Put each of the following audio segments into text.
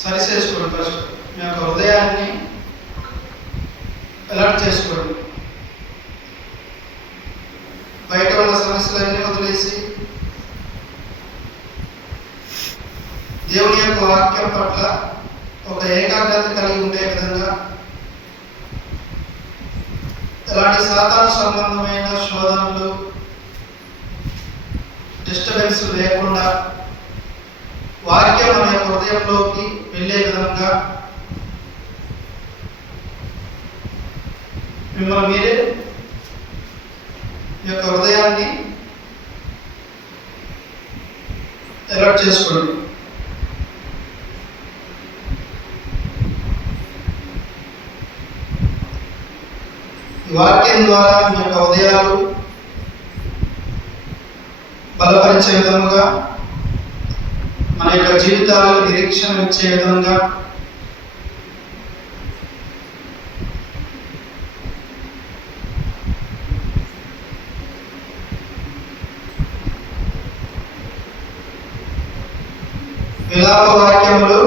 సరి చేసుకోండి. ఫస్ట్ మీ యొక్క హృదయాన్ని అలర్ట్ చేసుకోండి. బయట ఉన్న సమస్యలన్నీ వదిలేసి దేవుని యొక్క వాక్యం పట్ల ఒక ఏకాగ్రత కలిగి ఉండే విధంగా, ఎలాంటి సాతాను సంబంధమైన శోధనలు, డిస్టర్బెన్స్ లేకుండా వాక్యం మన యొక్క హృదయంలోకి వెళ్ళే విధంగా మిమ్మల్ని మీరే ఈ యొక్క హృదయాన్ని అలర్ట్ చేసుకోండి. ఈ వాక్యం ద్వారా మీ యొక్క హృదయాలు బలపరిచే విధముగా, మన యొక్క జీవితాల్లో నిరీక్షణ ఇచ్చే విధంగా విలాప వాక్యములు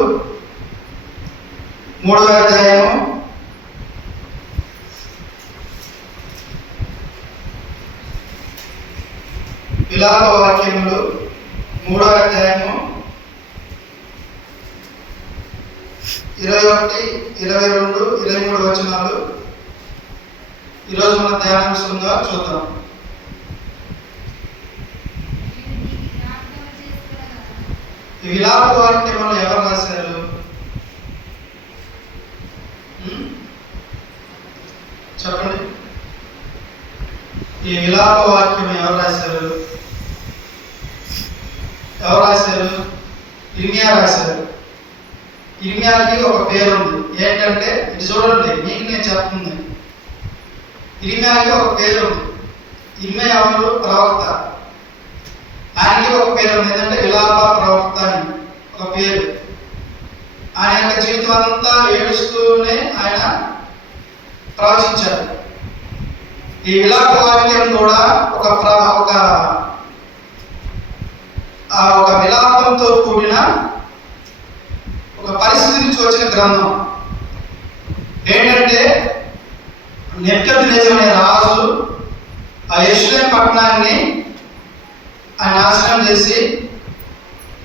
3వ అధ్యాయము 3వ అధ్యాయము 21, 22, 23 వచనాలు ఈరోజు మన ధ్యానాంశంగా చూద్దాం. ఈ విలాప వాక్యములు ఎవరు రాశారు? చెప్పండి. ఈ విలాప వాక్యం ఎవరు రాశారు? ఇర్మియా రాశారు. ఇర్మియాకి ఒక పేరు ఉంది. ఏంటంటే ఇది చూడండి, మీకు నేను చెప్తుంది. ఇర్మియాకి ఒక పేరు ఉంది. ఇర్మియా ఎవరు? ప్రవక్త. ఆయనకి ఒక పేరు ఉంది, ఏంటంటే విలాప ప్రవక్త అని ఒక పేరు. ఆయన యొక్క జీవితం అంతా ఏడుస్తూనే ఆయన ప్రవచించారు. ఈ విలాప వాక్యం కూడా ఒక విలాపంతో కూడిన ఒక పరిస్థితి నుంచి వచ్చిన గ్రంథం. ఏంటంటే నెబుకద్నెజరు అనే రాజు ఆ యెరూషలేము పట్టణాన్ని ఆయన నాశనం చేసి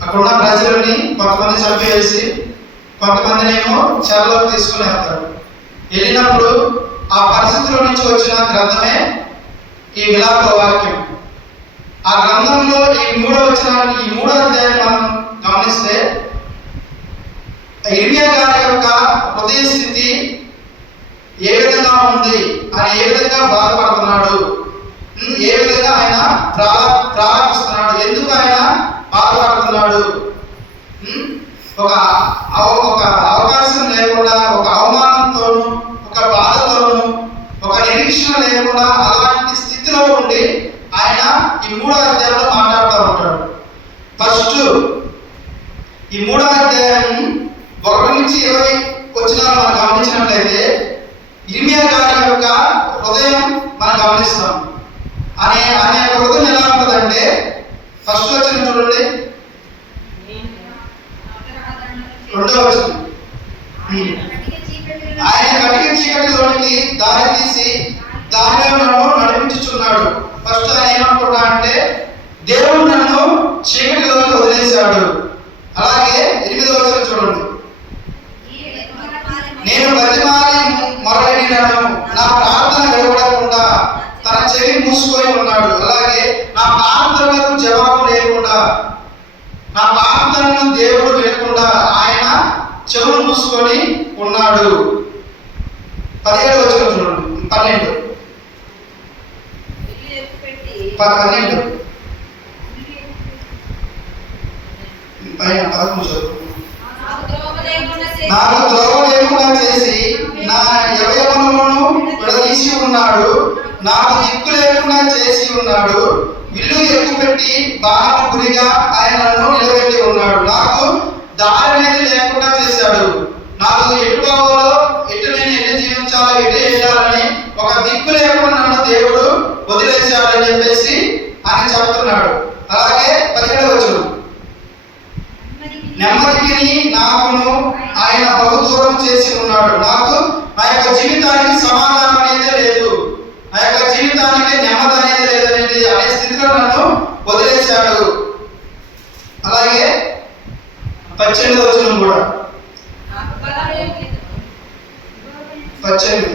అక్కడున్న ప్రజలని కొంతమంది చంపేసి కొంతమందిని ఏమో చెరలోకి తీసుకుని వెళ్తారు. వెళ్ళినప్పుడు ఆ పరిస్థితిలో నుంచి వచ్చిన గ్రంథమే ఈ విలాప వాక్యం. ఆ గ్రంథంలో ఈ 3వ అధ్యాయం మనం గమనిస్తే ఇర్మియా గారి యొక్క హృదయ స్థితి ఏ విధంగా ఉంది, ఆయన ఏ విధంగా బాధపడుతున్నాడు, ఏ విధంగా ఆయన ప్రారంభిస్తున్నాడు, ఎందుకు ఆయన బాధపడుతున్నాడు, ఒక అవకాశం లేకుండా, ఒక అవమానంతోనూ, ఒక బాధతోనూ, ఒక నిరీక్షణ లేకుండా అలాంటి స్థితిలో ఉండి ఆయన ఈ 3వ అధ్యాయంలో మాట్లాడుతూ ఉంటాడు. ఫస్ట్ ఈ 3వ అధ్యాయం 1 నుంచి 20 వచనాలు మనం గమనించినట్లయితే ఇర్మియా గారి యొక్క హృదయం మనం గమనిస్తాం. ఆయన యొక్క హృదయం ఎలా ఉంటుందంటే, ఫస్ట్ వచనం చూడండి, 2వ వచనం. ఆయన కటిక చీకటిలోనికి దారి తీసి దానిలో నన్ను నడిపించుచున్నాడు. ఫస్ట్ ఆయన ఏమనుకున్నా అంటే దేవుడు నన్ను చీకటిలోకి వదిలేశాడు. అలాగే 8వ వచనం చూడండి, నేను బతిమాలి మొరపెట్టినను నా ప్రార్థన వినబడకుండా తన చెవి మూసుకొని ఉన్నాడు. అలాగే నా ప్రార్థనలకు జవాబు లేకుండా, నా ప్రార్థనను దేవుడు వినకుండా ఆయన చెవులు మూసుకొని ఉన్నాడు. 17వ వచనం చూడండి, 12 పైన 13 నాకు ద్రోహం లేకుండా చేసి నా యవ్వనమును విడదీసి ఉన్నాడు. నాకు దిక్కు లేకుండా చేసి ఉన్నాడు. విల్లు ఎక్కుపెట్టి బాణము గురిగా ఆయన నన్ను నిలబెట్టి ఉన్నాడు. నాకు దారి అనేది లేకుండా చేశాడు. నాకు ఎటు పోవాలో, ఎటు నేను ఎన్ని జీవించాలో, ఎటు చేయాలని ఒక దిక్కు లేకుండా నన్ను దేవుడు వదిలేశాడని చెప్పేసి ఆయన చెప్తున్నాడు. అలాగే 17వ వచనం, నెమ్మదికి నాకును ఆయన బహు దూరం చేసి ఉన్నాడు. నాకు నా యొక్క జీవితానికి సమాధానం అనేది లేదు, నా యొక్క జీవితానికి నెమ్మది అనేది లేదనేది అనే స్థితిలో నన్ను వదిలేశాడు. అలాగే 18వ వచనం కూడా 18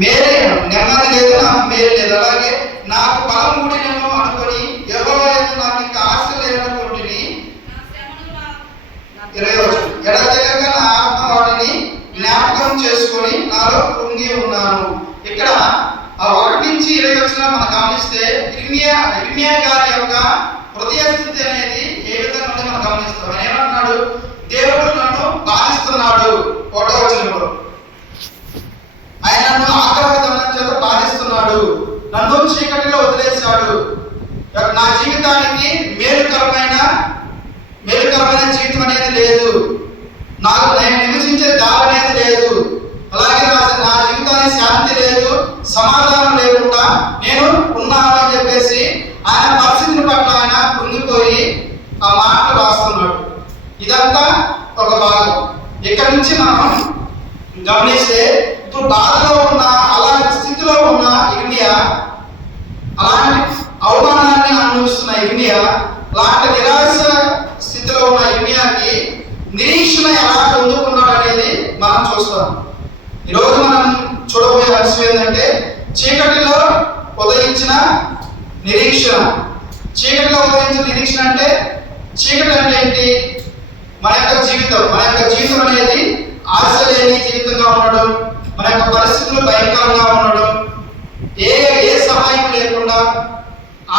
మేలు నెమ్మది లేదు, నాకు మేలు లేదు. అలాగే నాకు బలం కూడినను అనుకొని యెహోవా యందు నాకు ఇంకా ఆశ లేదనుకుంటుని 20 ఎడతెగక నా ఆత్మ వాటిని జ్ఞాపకం చేసుకొని నాలో కృంగి ఉన్నాను. ఇక్కడ ఆ 1 నుంచి 20 వచ్చిన మనం గమనిస్తే ఇర్మియా గారి యొక్క హృదయ స్థితి అనేది ఏ విధంగా ఉందో మనం గమనిస్తాం. ఆయన ఏమంటున్నాడు? దేవుడు నన్ను బాధిస్తున్నాడు. 1వ వచనంలో ఆయన నన్ను ఆగ్రహదండం చేత బాధిస్తున్నాడు, నన్ను చీకటిలో వదిలేశాడు. నా జీవితానికి మేలుకరమైన జీవితం అనేది లేదు, నాకు నేను నివసించే దారి అనేది లేదు. అలాగే నా జీవితానికి శాంతి లేదు, సమాధానం లేకుండా నేను ఉన్నాను అని చెప్పేసి ఆయన పరిస్థితిని పట్ల ఆయన కృంగిపోయి ఆ మాటలు రాస్తున్నాడు. ఇదంతా ఒక భాగం. ఇక్కడి నుంచి మనం గమనిస్తే ఇప్పుడు బాధలో ఉన్న అలాంటి స్థితిలో ఉన్న ఇర్మియా, అలాంటి అవమానాన్ని అనుభవిస్తున్న ఇర్మియా, అలాంటి నిరాశ స్థితిలో ఉన్న ఇర్మియాకి నిరీక్షణ ఎలా పొందుకున్నాడు అనేది మనం చూస్తాం. ఈరోజు మనం చూడబోయే అంశం ఏంటంటే చీకటిలో ఉదయించిన నిరీక్షణ. చీకటిలో ఉదయించిన నిరీక్షణ అంటే చీకటి అంటే ఏంటి? మన యొక్క జీవితం అనేది ఆశ లేని జీవితంగా ఉండడం, మన యొక్క పరిస్థితులు భయంకరంగా ఉండడం, ఏ సహాయం లేకుండా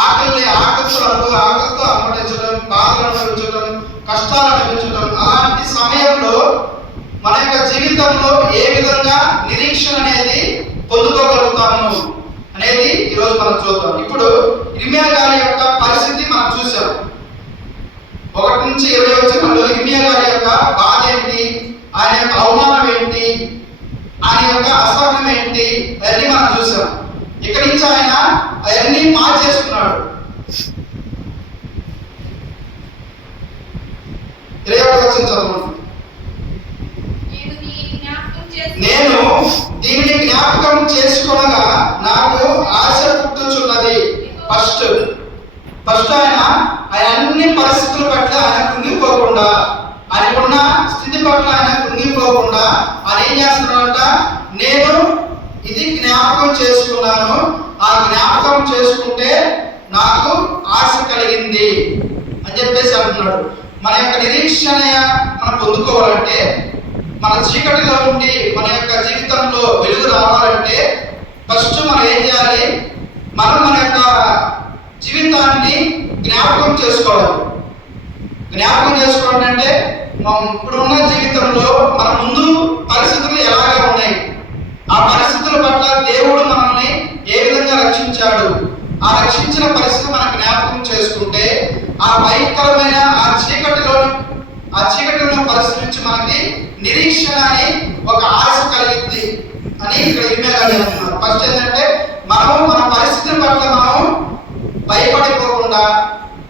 ఆకలితో అమ్మటించడం, బాధలు అనుభవించడం, కష్టాలు అనుభవించడం. అలాంటి సమయంలో మన యొక్క జీవితంలో ఏ విధంగా నిరీక్షణ అనేది పొందుకోగలుగుతాము అనేది ఈరోజు మనం చూద్దాం. ఇప్పుడు ఇర్మియా గారి యొక్క పరిస్థితి మనం చూసాం. 1 నుంచి 20 వచనంలో ఇర్మియా గారి యొక్క బాధ ఏంటి, ఆయన యొక్క అవమానం ఏంటి, ఆయన యొక్క అసహనం ఏంటి, అవన్నీ మనం చూసాం. ఇక్కడి నుంచి ఆయన అవన్నీ మార్చేసుకున్నాడు. 21వ వచనం చదవండి. నేను దీనిని జ్ఞాపకం చేసుకొనగా నాకు ఆశ పుట్టుచున్నది. ఫస్ట్ ఆయన అన్ని పరిస్థితుల పట్ల ఆయన కృంగిపోకుండా, ఆయనకున్న స్థితి పట్ల ఆయన కృంగిపోకుండా ఆయన ఏం చేస్తున్నాడంట? నేను ఇది జ్ఞాపకం చేసుకున్నాను, ఆ జ్ఞాపకం చేసుకుంటే నాకు ఆశ కలిగింది అని చెప్పేసి అంటున్నాడు. మన యొక్క నిరీక్షణ మనం పొందుకోవాలంటే, మన చీకటిలో ఉండి మన యొక్క జీవితంలో వెలుగు రావాలంటే ఫస్ట్ మనం ఏం చేయాలి? మన యొక్క జీవితాన్ని జ్ఞాపకం చేసుకోవాలి. జ్ఞాపకం చేసుకోవడం అంటే ఇప్పుడున్న జీవితంలో మన ముందు పరిస్థితులు ఎలాగా ఉన్నాయి, ఆ పరిస్థితుల పట్ల దేవుడు మనల్ని ఏ విధంగా రక్షించాడు, ఆ రక్షించిన పరిస్థితి మనం జ్ఞాపకం చేసుకుంటే ఆ భయంకరమైన ఆ చీకటిలో పరిస్థితి నుంచి మనకి నిరీక్షణ అని ఒక ఆశ కలిగింది అని ఇక్కడ ఇర్మియా గారు చెప్తున్నారు. ఫస్ట్ ఏంటంటే మన పరిస్థితుల పట్ల మనం భయపడిపోకుండా,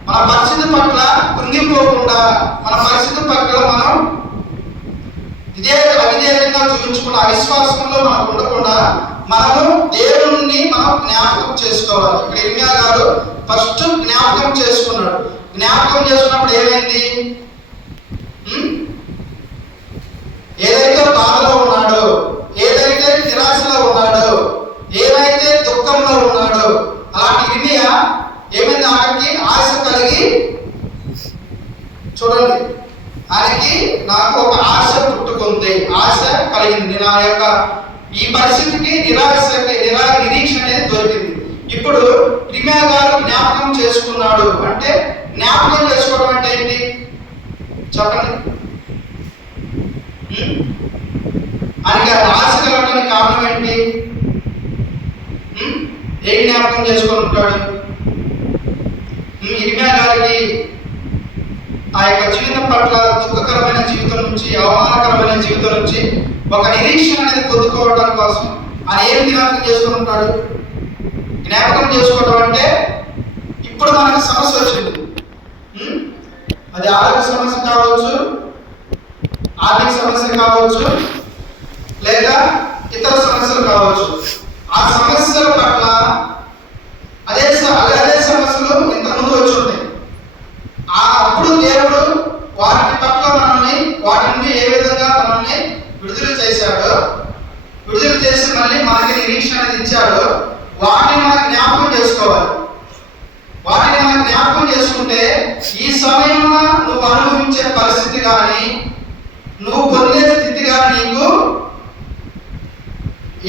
మన పరిస్థితి పట్ల కృంగిపోకుండా, మన పరిస్థితి పట్ల మనం అవిధేయంగా చూపించుకున్న అవిశ్వాసంలో మనం ఉండకుండా మనము దేవుణ్ణి మనం జ్ఞాపకం చేసుకోవాలి. ఇక్కడ ఇర్మియా గారు ఫస్ట్ జ్ఞాపకం చేసుకున్నాడు. జ్ఞాపకం చేసుకున్నప్పుడు ఏమైంది? ఏదైతే బాధలో ఉన్నాడో, ఏదైతే నిరాశలో ఉన్నాడో, ఏదైతే దుఃఖంలో ఉన్నాడో, అలాంటి ఇర్మియా ఏమైంది? ఆయనకి ఆశ కలిగి, చూడండి, ఆయనకి నాకు ఒక ఆశ పుట్టుకుంది, ఆశ కలిగింది. నా యొక్క ఈ పరిస్థితికి నిరీక్షణ అనేది దొరికింది. ఇప్పుడు ఇర్మియా గారు జ్ఞాపకం చేసుకున్నాడు అంటే, జ్ఞాపకం చేసుకోవడం అంటే ఏంటి చెప్పండి? ఆయనకి ఆశ కలగడానికి కారణం ఏంటి? ఏ జ్ఞాపకం చేసుకొని ఉంటాడు? ఇర్మియా గారికి ఆ యొక్క జీవితం పట్ల దుఃఖకరమైన జీవితం నుంచి, అవమానకరమైన జీవితం నుంచి ఒక నిరీక్షణ అనేది పొందుకోవడం కోసం ఆయన ఏం జ్ఞాపకం చేసుకుని ఉంటాడు? జ్ఞాపకం చేసుకోవడం అంటే ఇప్పుడు మనకు సమస్య వచ్చింది, అది ఆరోగ్య సమస్య కావచ్చు, ఆర్థిక సమస్య కావచ్చు, లేదా ఇతర సమస్యలు కావచ్చు. ఆ సమస్యల పట్ల అదే సమస్యలు ఇంతకుముందు వచ్చి ఉంటాయి. అప్పుడు దేవుడు వాటి పట్ల వాటి నుండి ఏ విధంగా మనల్ని విడుదల చేశాడో, విడుదల చేసి మళ్ళీ మనకి నిరీక్షణ అనేది ఇచ్చాడో వాటిని మనం జ్ఞాపకం చేసుకోవాలి. వాటిని మనం జ్ఞాపకం చేసుకుంటే ఈ సమయంలో నువ్వు అనుభవించే పరిస్థితి కానీ, నువ్వు పొందే స్థితి కానీ నీకు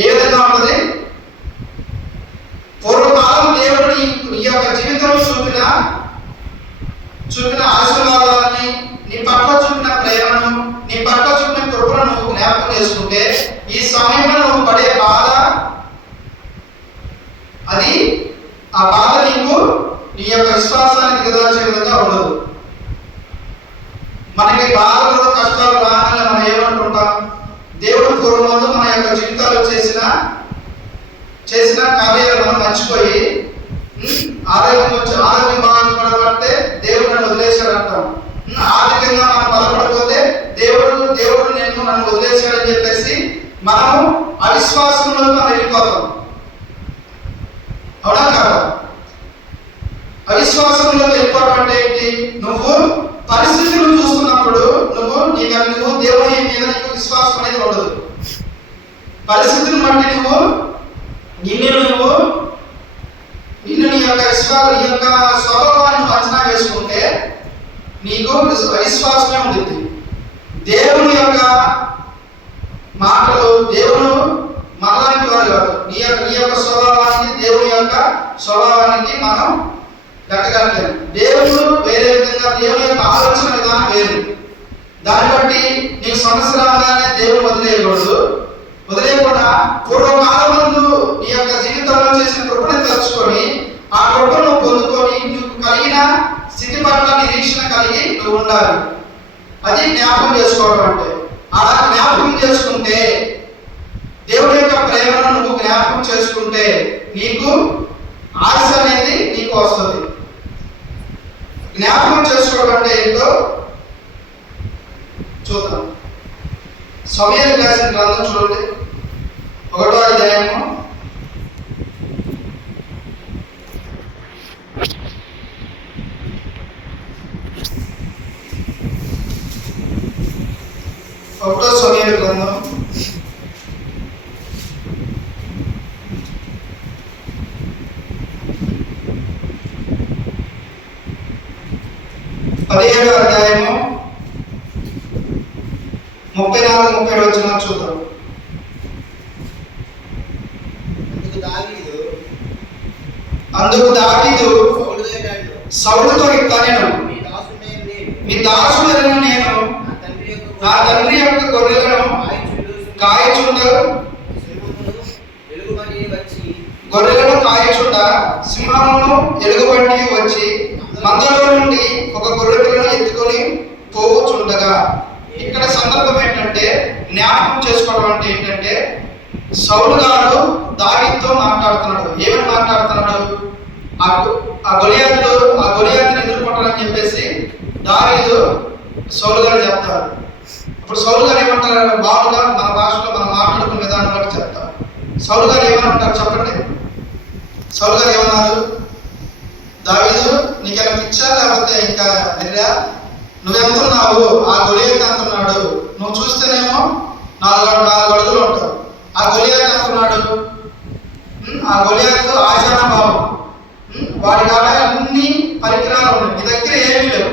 ఏ విధంగా ఉంటుంది? పూర్వకాలం దేవుడు నీ యొక్క జీవితంలో చూపిన ఆశీర్వాదాలని, నీ పట్ల చూపిన ప్రేమను, నీ పట్ల చూపిన కృపను నువ్వు జ్ఞాపకం చేసుకుంటే ఈ సమయంలో నువ్వు పడే బాధ, అది ఆ బాధ నీకు నీ యొక్క విశ్వాసాన్ని దిగదార్చే విధంగా ఉండదు. మనకి బాధలు కష్టాలు రాగానే మనం ఏమనుకుంటాం? దేవుడు పూర్వమందు మన యొక్క జీవితాల్లో చేసిన కార్యాలు మనం మర్చిపోయి ఆరోగ్యం బాగుపడబడితే దేవుడు నన్ను వదిలేశాడు అంటాం. ఆర్థికంగా మనం బలపడకపోతే దేవుడు నన్ను వదిలేశాడని చెప్పేసి మనము అవిశ్వాసంలో మనం వెళ్ళిపోతాం. అవునా కాదా? అవిశ్వాసంలో వెళ్ళిపోవడం అంటే ఏంటి? నువ్వు పరిస్థితులను చూస్తున్నప్పుడు నువ్వు దేవుని మీద నీకు విశ్వాసం అనేది ఉండదు. పరిస్థితులను బట్టి నిన్ను నీ యొక్క స్వభావాన్ని అంచనా వేసుకుంటే నీకు విశ్వాసమే ఉంటుంది. దేవుని యొక్క మాటలు దేవుడు మనలాంటి వారు కాదు. నీ యొక్క స్వభావానికి దేవుని యొక్క స్వభావానికి మనం లెక్కగట్టలేము. దేవుడు వేరే విధంగా, దేవుని యొక్క ఆలోచన విధానం వేరు. దాన్ని బట్టి నీకు సమస్య రాగానే దేవుడు వదిలేయకుండా పూర్వకాలం ముందు నీ యొక్క జీవితంలో చేసిన కృపను తలుచుకొని ఆ కృపను పొందుకొని నువ్వు కలిగిన స్థితి పట్ల నిరీక్షణ కలిగి నువ్వు ఉండాలి. అది జ్ఞాపకం చేసుకోవడం అంటే. అలా జ్ఞాపకం చేసుకుంటే, దేవుడి యొక్క ప్రేమను నువ్వు జ్ఞాపకం చేసుకుంటే నీకు ఆశ అనేది నీకు వస్తుంది. జ్ఞాపకం చేసుకోవడం అంటే ఏంటో చూద్దాం. సమూయేలు రాసిన గ్రంథం చూడండి, 1వ అధ్యాయము 1వ సమూయేలు గ్రంథం 17వ అధ్యాయము 34-37 వచనాలు చూద్దాం. అందుకు దావీదు సౌలుతో ఇట్లనెను, మీ దాసుడైన నేను నా తండ్రి యొక్క గొర్రెలను కాయచుండ సింహమును ఎలుగుబంటి వచ్చి మందలో నుండి ఒక గొర్రెలను ఎత్తుకొని పోవచుండగా. ఇక్కడ సందర్భం ఏంటంటే, జ్ఞాపకం చేసుకోవడం అంటే ఏంటంటే, సౌలు గారు దావీదుతో మాట్లాడుతున్నాడు. ఏమని మాట్లాడుతున్నాడు? ఆ గొలియాతుని ఎదుర్కొంటారని చెప్పేసి దావీదు సౌలు గారు చెప్తారు. అప్పుడు సౌలు గారు ఏమంటారు? బాగుగా మన భాషలో మనం మాట్లాడుకునే విధానం బట్టి చెప్తారు. సౌలు గారు ఏమని అంటారు చెప్పండి? సౌలు గారు ఏమన్నారు? దావీదు, నీకేమైనా పిచ్చా లేకపోతే ఇంకా నిర్రా? నువ్వెంతున్నావు? ఆ గొలియాతు అంటున్నాడు. నువ్వు చూస్తేనేమో 4 అడుగులు ఉంటావు. ఆ గొలియాతు అంటున్నాడు. ఆ గొలియాతు ఆశానా బాబు, వాడి కాడ అన్ని పరికరాలు ఉన్నాయి, నీ దగ్గర ఏమీ లేవు.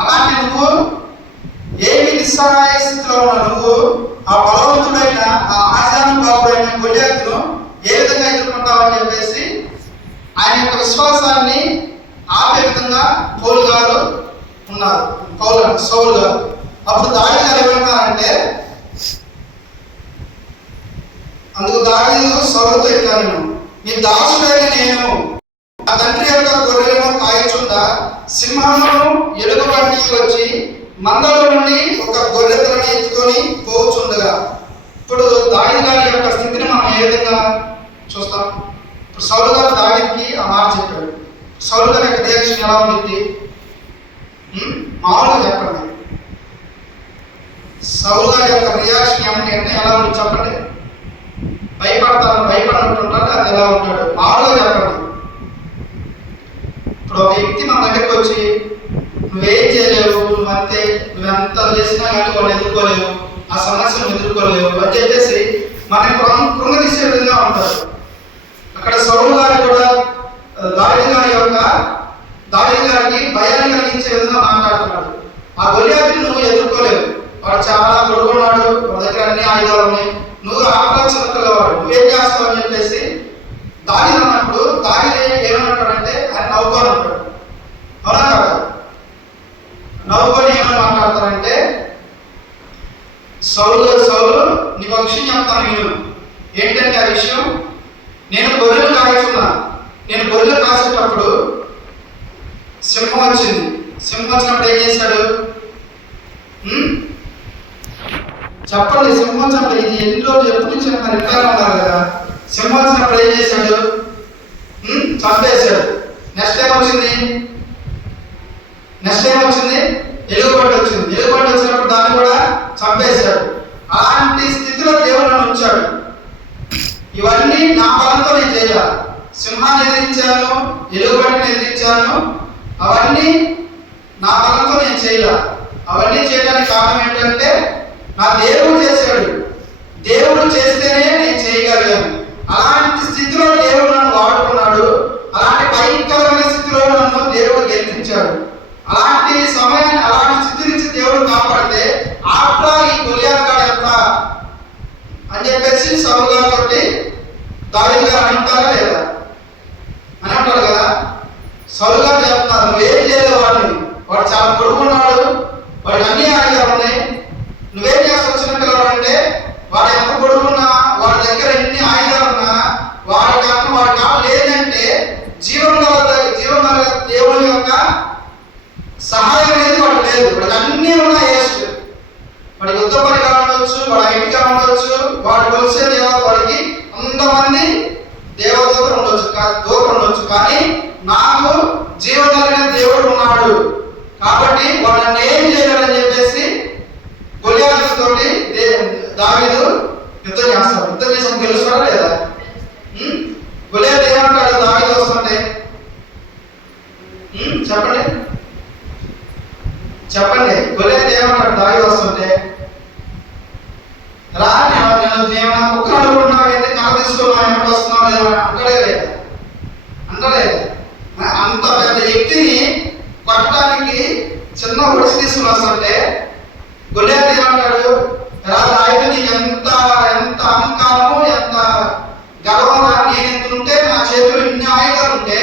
అలాంటి నువ్వు ఏమి నిస్సహాయ స్థితిలో ఉన్నావు. నువ్వు ఆ బలవంతుడైన ఆ ఆశానా బాబుడైన గొలియాతును ఏ విధంగా ఎదుర్కొంటావని చెప్పేసి ఆయన యొక్క విశ్వాసాన్ని ఆపే విధంగా సౌలు గారు ఉన్నారు. సౌలు గారు అప్పుడు దావీదు గారు ఏమన్నారంటే, అందుకు దావీదు సౌలుతో ఇట్లనెను, మీ దాసుడైన నేను నా తండ్రి యొక్క గొర్రెలను కాయచుండా సింహమును ఎలుగుబంటి వచ్చి మందలో నుండి ఒక గొర్రెలను ఎత్తుకొని పోవచుండగా. ఇప్పుడు దావీదు గారి యొక్క స్థితిని మనం ఏ విధంగా చూస్తాం? ఇప్పుడు సౌలు గారు దావీదుకి ఆ మాట చెప్పాడు. సౌలు గారి యొక్క రియాక్షన్ ఎలా ఉంటుంది? మామూలుగా చెప్పండి. సౌలు గారి యొక్క రియాక్షన్ ఏమంటే ఎలా ఉంటుంది చెప్పండి. భయపడుతుంటాడు, అది ఎలా ఉంటాడు మామూలుగా చెప్పండి. ఇప్పుడు ఒక వ్యక్తి మన దగ్గరికి వచ్చి నువ్వేం చేయలేవు, నువ్వెంత చేసినా కానీ వాళ్ళు ఎదుర్కోలేవు, ఆ సమస్యను ఎదుర్కోలేవు అని చెప్పేసి మనకి కృంగదీసే విధంగా ఉంటారు. అక్కడ సౌలు గారు కూడా దావీదు గారికి భయాన్ని కలిగించే విధంగా మాట్లాడుతున్నాడు. ఆ గొలియాతుని నువ్వు ఎదుర్కోలేవు, వాడు చాలా పొడుగున్నాడు, వాడి దగ్గర అన్ని ఆయుధాలు ఉన్నాయి, నువ్వు ఆలోచనలో వాడు, నువ్వేం చేస్తావు అని చెప్పేసి దావీదు అన్నప్పుడు దావీదు ఏమన్నాడంటే ఆయన నవ్వుకొని ఉంటాడు. అవునా కాదు? నవ్వుకొని ఏమని మాట్లాడతారంటే, సౌలు నీకు ఒక విషయం చెప్తాను విను. ఏంటంటే ఆ విషయం, నేను గొర్రెలు కాసేటప్పుడు సింహం వచ్చింది. సింహం వచ్చినప్పుడు ఏం చేశాడు చెప్పండి? సింహం వచ్చినప్పుడు ఇది ఎన్ని రోజులు ఎప్పటి నుంచి రికార్డు ఉన్నారు కదా. సింహం వచ్చినప్పుడు ఏం చేశాడు? చంపేశాడు. నెక్స్ట్ ఏం వచ్చింది? ఎలుగుబంటి వచ్చినప్పుడు దాన్ని కూడా చంపేశాడు. అలాంటి స్థితిలో దేవుడు నన్ను ఉంచాడు. ఇవన్నీ నా బలంతో నేను చేయాలి. సింహాన్ని ఎదిరించాను, ఎలుగుబంటిని ఎదిరించాను, అవన్నీ నా బలంతో నేను చేయాలి. అవన్నీ చేయడానికి కారణం ఏంటంటే నా దేవుడు చేశాడు. దేవుడు చేస్తేనే నేను చేయగలిగాను. అలాంటి స్థితిలో దేవుడు నన్ను వాడుకున్నాడు. అలాంటి భయంకరమైన స్థితిలో నన్ను దేవుడు గెలిపించాడు. అలాంటి సమయాన్ని, అలాంటి స్థితి నుంచి దేవుడు కాపాడితే ఆఫ్టర్ ఈ గొలియాతు గాడు ఎంత అని చెప్పేసి సౌలు గారితో దావీదు గారు అంటారా లేదా? అని అంటాడు కదా. సౌలు గారు చెప్తున్నారు, నువ్వేం చేయలేవు వాడు చాలా పొడుగున్నాడు, వాడికి అన్ని ఆయుధాలు ఉన్నాయి, నువ్వేం చేస్తావు చిన్న పిల్లవాడు అంటే, వాడు ఎంత పొడుగున్నా, వాడి దగ్గర ఎన్ని ఆయుధాలు ఉన్నా, వాడి కాదు లేదంటే జీవన దేవుని యొక్క సహాయం అనేది వాడు లేదు. వాడికి అన్నీ ఉన్నాయి. వాడికి యుద్ధ పరికరం ఉండొచ్చు, వాడు ఐటిగా ఉండొచ్చు, వాడు కొలిసే దేవత, వాడికి అంతమంది దేవదూతలు ఉండొచ్చు, కానీ నాకు జీవనమైన దేవుడు ఉన్నాడు కాబట్టి వాడు నన్ను ఏం చేయలేడని చెప్పేసి గొలియాతు దావీదు యుద్ధం చేస్తాడు. యుద్ధం చేసి గెలుస్తాడా లేదా? గొలియాతు ఏమంటాడు దావీదు వస్తుంటే? చెప్పండి గొలియాతు ఏమంటాడు దావీదు వస్తుంటే? రా, నేను ఏమైనా కుక్కను అనుకుంటున్నావు, ఏంటి కళ తీసుకున్నావు, ఏమంటే వస్తున్నావు లేదా అంటాడే. అంత పెద్ద వ్యక్తిని కొట్టడానికి చిన్న ఒడిసి తీసుకుని వస్తుంటే గొలియాతు ఏమంటాడు? దావీదు నీకు ఎంత అహంకారము, ఎంత గర్వం, నేను ఎంత ఉంటే, నా చేతులు ఇన్ని ఆయుధాలు ఉంటే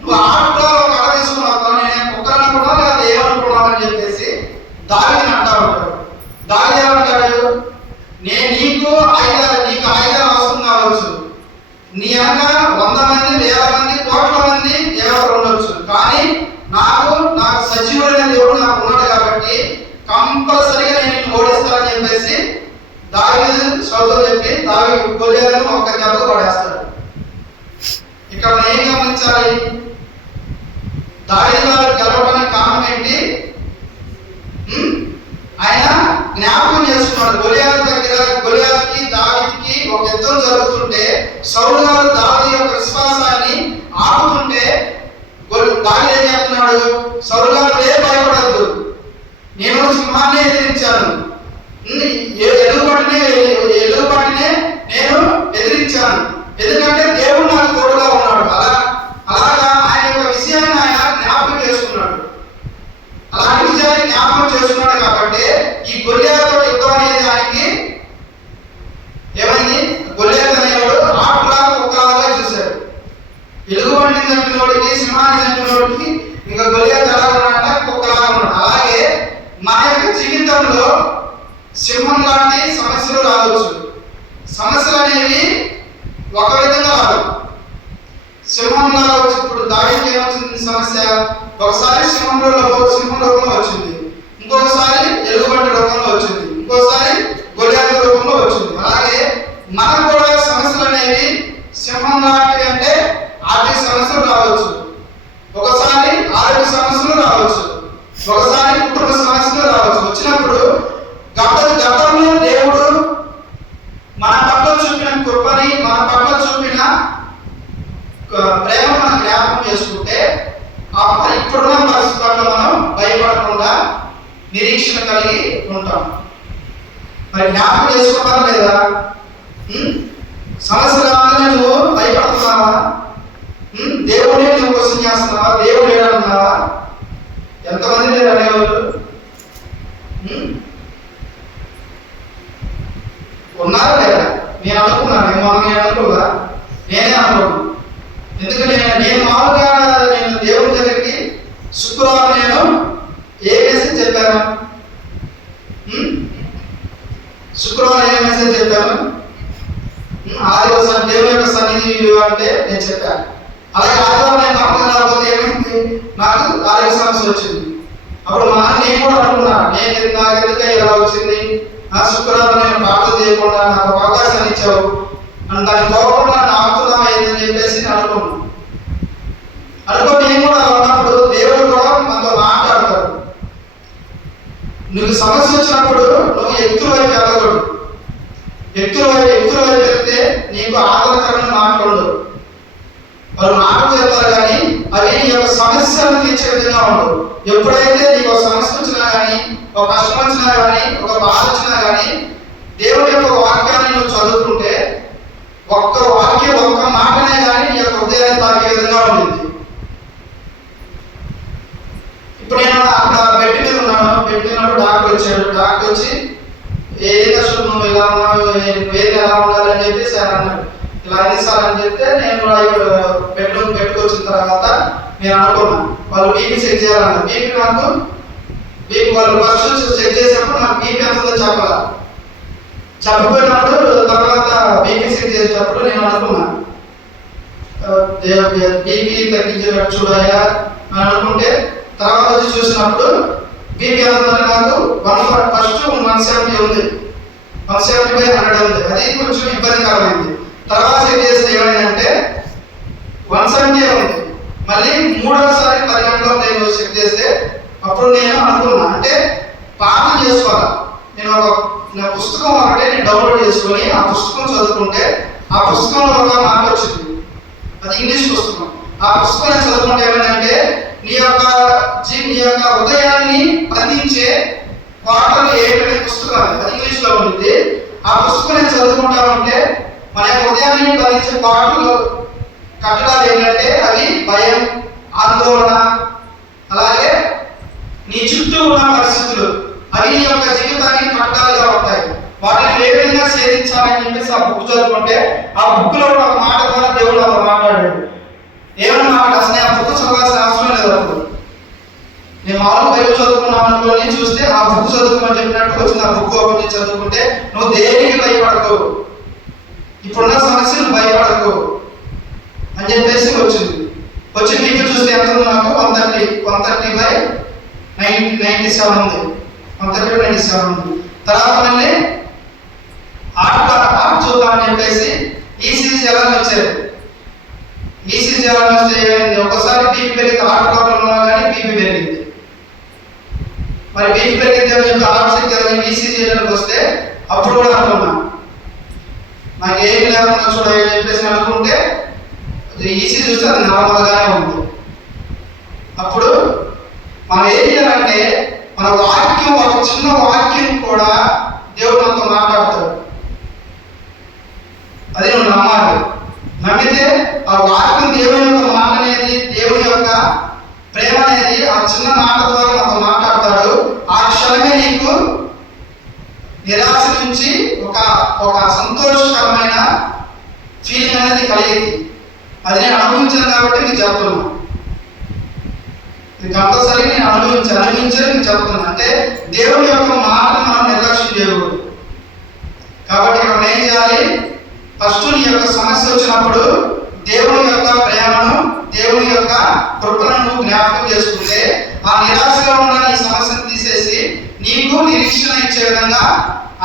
నువ్వు ఆటలో కళ తీసుకుని వస్తావు, నేను కుక్కను అనుకున్నావు లేదా ఏమనుకున్నావు అని చెప్పేసి దావీదుని అంటా ఉంటాడు. దావీదు ఏమంటాడు? నీకు ఆయుధాలు అవసరం కావచ్చు, నీ అనగా 100 మంది, 1000 మంది, కోట్ల మంది దేవతలు ఉండొచ్చు, కానీ నాకు సజీవుడైన దేవుడు నాకు ఉన్నాడు కాబట్టి కంపల్సరీగా నేను నిన్ను ఓడిస్తానని చెప్పేసి దావీదు సౌలుతో చెప్పి గొలియాతును ఒక్క దెబ్బకు పడేస్తాడు. ఇక్కడ మనం ఏం గమనించాలి? దావీదు గారు గెలవడానికి కారణం ఏంటి? ఆయన జ్ఞాపకం చేసుకున్నాడు. గొలియాతుకి దావీదుకి ఒక యుద్ధం జరుగుతుంటే సౌలు గారు దావీదు యొక్క విశ్వాసాన్ని ఆపుతుంటే దావీదు ఏం చెప్తున్నాడు? సౌలు గారు ఏ భయపడద్దు, నేను సింహాన్ని ఎదిరించాను, ఎలుగుబంటినే నేను ఎదిరించాను, ఎందుకంటే దేవుడు నాకు తోడుగా ఉన్నాడు. అలాగా ఆయన యొక్క విషయాన్ని ఆయన జ్ఞాపకం చేసుకున్నాడు. అలాంటి విషయాన్ని జ్ఞాపకం చేసుకున్నాడు కాబట్టి ఈ గొలియాతుతో యుద్ధం అనేది ఆయనకి ఏమైంది? గొలియాతు అనేవాడు ఆటలాగా కుక్కలాగా చూశాడు. ఎలుగుబంటిని చంపినోడికి, సింహాన్ని చంపినోడికి ఇంకా గొలియాతు ఎలా ఉన్నాడంటే కుక్కలాగా ఉన్నాడు. అలాగే మన యొక్క జీవితంలో సింహం లాంటి సమస్యలు రావచ్చు. సమస్యలు అనేవి ఒక విధంగా రావు. సింహం లాగా వచ్చి, ఇప్పుడు దావీదుకి ఏమొచ్చింది సమస్య? ఒకసారి సింహం రూపంలో వచ్చింది, ఇంకొకసారి ఎలుగుబంటి రూపంలో వచ్చింది, ఇంకోసారి గొలియాతు రూపంలో వచ్చింది. అలాగే మనకు కూడా సమస్యలు అనేవి సింహం లాంటివి అంటే ఆర్థిక సమస్యలు రావచ్చు, ఒకసారి ఆరోగ్య సమస్యలు రావచ్చు, ఒకసారి నిరీక్షణ కలిగి ఉంటాం. మరి జ్ఞాపకం చేసుకుంటారా లేదా? సమస్యలందరినీ నువ్వు భయపడుతున్నావా? దేవుడే నువ్వు క్వశ్చన్ చేస్తున్నావా? దేవుడు లేడంటున్నావా? ఎంతమంది లేరు అనేవాళ్ళు ఉన్నారా లేదా? నేను అనుకున్నాను, నేను అనుకోగా నేనే అనుకోను. ఎందుకంటే నేను మామూలుగా నేను దేవుడి దగ్గరికి శుక్రవారం నేను ఏ మెసేజ్ చెప్పాను? శుక్రవారం ఏ మెసేజ్ చెప్పాను? ఆదివారం దేవుని యొక్క సన్నిధి అంటే నేను చెప్పాను. అలాగే ఆదివారం నేను పక్కన రాకపోతే ఏమైంది? నాకు ఆరోగ్య సమస్య వచ్చింది. అప్పుడు మా నాన్న నేను కూడా అనుకున్నాను, నాకు ఎందుకే ఇలా వచ్చింది? ఆ శుక్రవారం నేను ప్రార్థన చేయకుండా నాకు అవకాశాన్ని ఇచ్చావు అని దాన్ని పోకుండా ఆపుతున్నామా ఏంటని చెప్పేసి అనుకున్నాను. అనుకోని నేను కూడా ఉన్నప్పుడు దేవుడు కూడా మనతో మాట్లాడతాడు. నువ్వు సమస్య వచ్చినప్పుడు నువ్వు ఎత్తుల వైపు వెళ్ళకూడదు. ఎత్తుల వైపు వెళ్తే నీకు ఆదరణకరమైన మాట్లాడదు. వారు మాటలు చెప్తారు కానీ అవి నీ యొక్క సమస్యను తీర్చే విధంగా ఉండవు. ఎప్పుడైతే నీకు ఒక సమస్య వచ్చినా కానీ, ఒక కష్టం వచ్చినా కానీ, ఒక బాధ వచ్చినా కానీ దేవుడి యొక్క వాక్యాన్ని నువ్వు చదువుకుంటే ఒక్క వాక్యం ఒక్క మాటనే కానీ నీ యొక్క హృదయాన్ని తాకే విధంగా ఉంటుంది. ఇప్పుడు నేను అక్కడ బెడ్ మీద ఉన్నాను. బెడ్ మీద డాక్టర్ వచ్చాడు. డాక్టర్ వచ్చి ఏది కష్టం, నువ్వు ఇలా ఉన్నావు, వేది ఎలా ఉండాలని చెప్పేసి ఆయన అన్నాడు. ఇలా అని చెప్తే నేను బెడ్కి వచ్చిన తర్వాత నేను అనుకున్నాను వాళ్ళు బీపీ చెక్ చేయాలన్నారు. బీపీ వాళ్ళు ఫస్ట్ చెక్ చేసినప్పుడు నాకు బీపీ ఎంత ఉందో చెప్పాలి. చెప్పిపోయినప్పుడు తర్వాత బీపీ చెక్ చేసేటప్పుడు నేను అనుకున్నాను బీపీ తగ్గించేటట్టు చూడాయా అని అనుకుంటే తర్వాత వచ్చి చూసినప్పుడు బీపీ ఎంత ఉందంటే నాకు ఫస్ట్ 170 ఉంది, 170/100 ఉంది. అది కొంచెం ఇబ్బందికరమైంది. తర్వాత చెక్ చేస్తే ఏమైందంటే 170 ఉంది. మళ్ళీ మూడోసారి 10 గంటలకు నేను చెక్ చేస్తే అప్పుడు నేను అనుకున్నా అంటే ప్రార్థన చేసుకోవాలి. నా పుస్తకం ఒకటే నేను డౌన్లోడ్ చేసుకొని ఆ పుస్తకం చదువుకుంటే ఆ పుస్తకంలో ఒక మాట వచ్చింది. అది ఇంగ్లీష్ పుస్తకం. ఆ పుస్తకం నేను చదువుకుంటే ఏమైందంటే నీ యొక్క హృదయాన్ని బంధించే వాటర్ ఏమిటనే పుస్తకం, అది ఇంగ్లీష్ లో ఉంటుంది. ఆ పుస్తకం నేను చదువుకుంటా ఉంటే మన హృదయాన్ని బంధించే వాటర్ కట్టడాలు ఏంటంటే అవి భయం, ఆందోళన, అలాగే నీ చుట్టూ ఉన్న పరిస్థితులు, అవి నీ యొక్క జీవితానికి కట్టడాలుగా ఉంటాయి. వాటిని ఏ విధంగా ఛేదించాలని చెప్పేసి ఆ బుక్ చదువుకుంటే ఆ బుక్ లో ఒక మాట ద్వారా దేవుడు నాతో మాట్లాడాడు. ఏమన్నా మాట అసలు ఆ బుక్ చదవాల్సిన అవసరం లేదు. అప్పుడు నేను మామూలు బైబిల్ చదువుకున్నాను అనుకోని చూస్తే ఆ బుక్ చదువుకోమని చెప్పినట్టు వచ్చింది. ఆ బుక్ ఓపెన్ చదువుకుంటే నువ్వు దేనికి భయపడకు, ఇప్పుడున్న సమస్యను భయపడకు అని చెప్పేసి వచ్చింది. వచ్చి బీపీ చూస్తే ఎంత ఉంది? నాకు 130/97 ఉంది. 130/97 ఉంది. తర్వాత మళ్ళీ ఆర్ట్ చూద్దామని చెప్పేసి ఈసీజీ ఎలా వచ్చారు. ఈసీజీ ఎలా వస్తే ఏమైంది? ఒకసారి బీపీ పెరిగితే ఆర్ట్ ప్రాబ్లం ఉన్నా కానీ బీపీ పెరిగింది. మరి బీపీ పెరిగితే ఆర్ట్ ఈసీజీ వస్తే అప్పుడు కూడా అనుకున్నా నాకు ఏమి లేకుండా చూడాలని చెప్పేసి అనుకుంటే ఈసీ చూస్తే అది నార్మల్గానే ఉంది. అప్పుడు మనం ఏం చేయాలంటే మన వాక్యం, ఒక చిన్న వాక్యం కూడా దేవుడు మనతో మాట్లాడతాడు. అది నువ్వు నమ్మాలి. నమ్మితే ఆ వాక్యం దేవుని యొక్క మాట అనేది, దేవుని యొక్క ప్రేమ అనేది ఆ చిన్న మాట ద్వారా మనతో మాట్లాడతాడు. ఆ క్షణమే నీకు నిరాశ నుంచి ఒక సంతోషకరమైన ఫీలింగ్ అనేది కలిగింది. అది నేను అనుభవించాను కాబట్టి నీకు చెప్తున్నాను. ఇది కంపల్సరీ నేను అనుభవించాను నీకు చెప్తున్నాను. అంటే దేవుని యొక్క మాటను మనం నిర్లక్ష్యం చేయకూడదు. కాబట్టి ఇక్కడ ఏం చేయాలి? ఫస్ట్ నీ యొక్క సమస్య వచ్చినప్పుడు దేవుని యొక్క ప్రేమను, దేవుని యొక్క కృపను జ్ఞాపకం చేసుకుంటే ఆ నిరాశగా ఉన్న నీ సమస్యను తీసేసి నీకు నిరీక్షణ ఇచ్చే విధంగా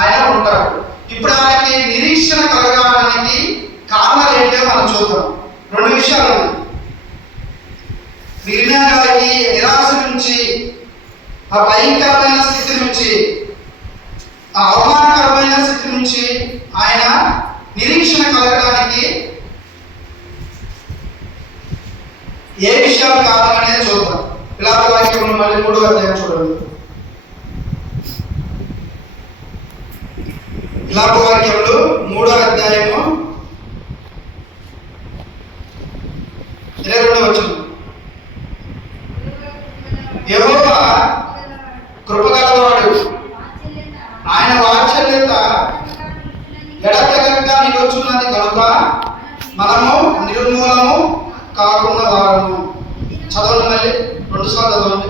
ఆయన ఉంటాడు. ఇప్పుడు ఆయనకి నిరీక్షణ కలగడానికి కారణాలు ఏంటో మనం చూద్దాం. 2 విషయాలు ఉన్నాయి. ఇర్మియా గారికి నిరాశ నుంచి, ఆ భయంకరమైన స్థితి నుంచి, ఆ అవమానకరమైన స్థితి నుంచి ఆయన నిరీక్షణ కలగడానికి ఏ విషయాలు కారణం అనేది చూద్దాం. పిలాతు వాక్యం మళ్ళీ 3వ అధ్యాయం చూడండి. విలాప వాక్యములు 3వ అధ్యాయము 22వ వచనం. యెహోవా కృపగలవాడు, ఆయన వాత్సల్యత ఎడతెగక నిలుచున్నది కనుక మనము నిర్మూలము కాకుండా వారము. చదవండి, మళ్ళీ 2 సార్లు చదవండి.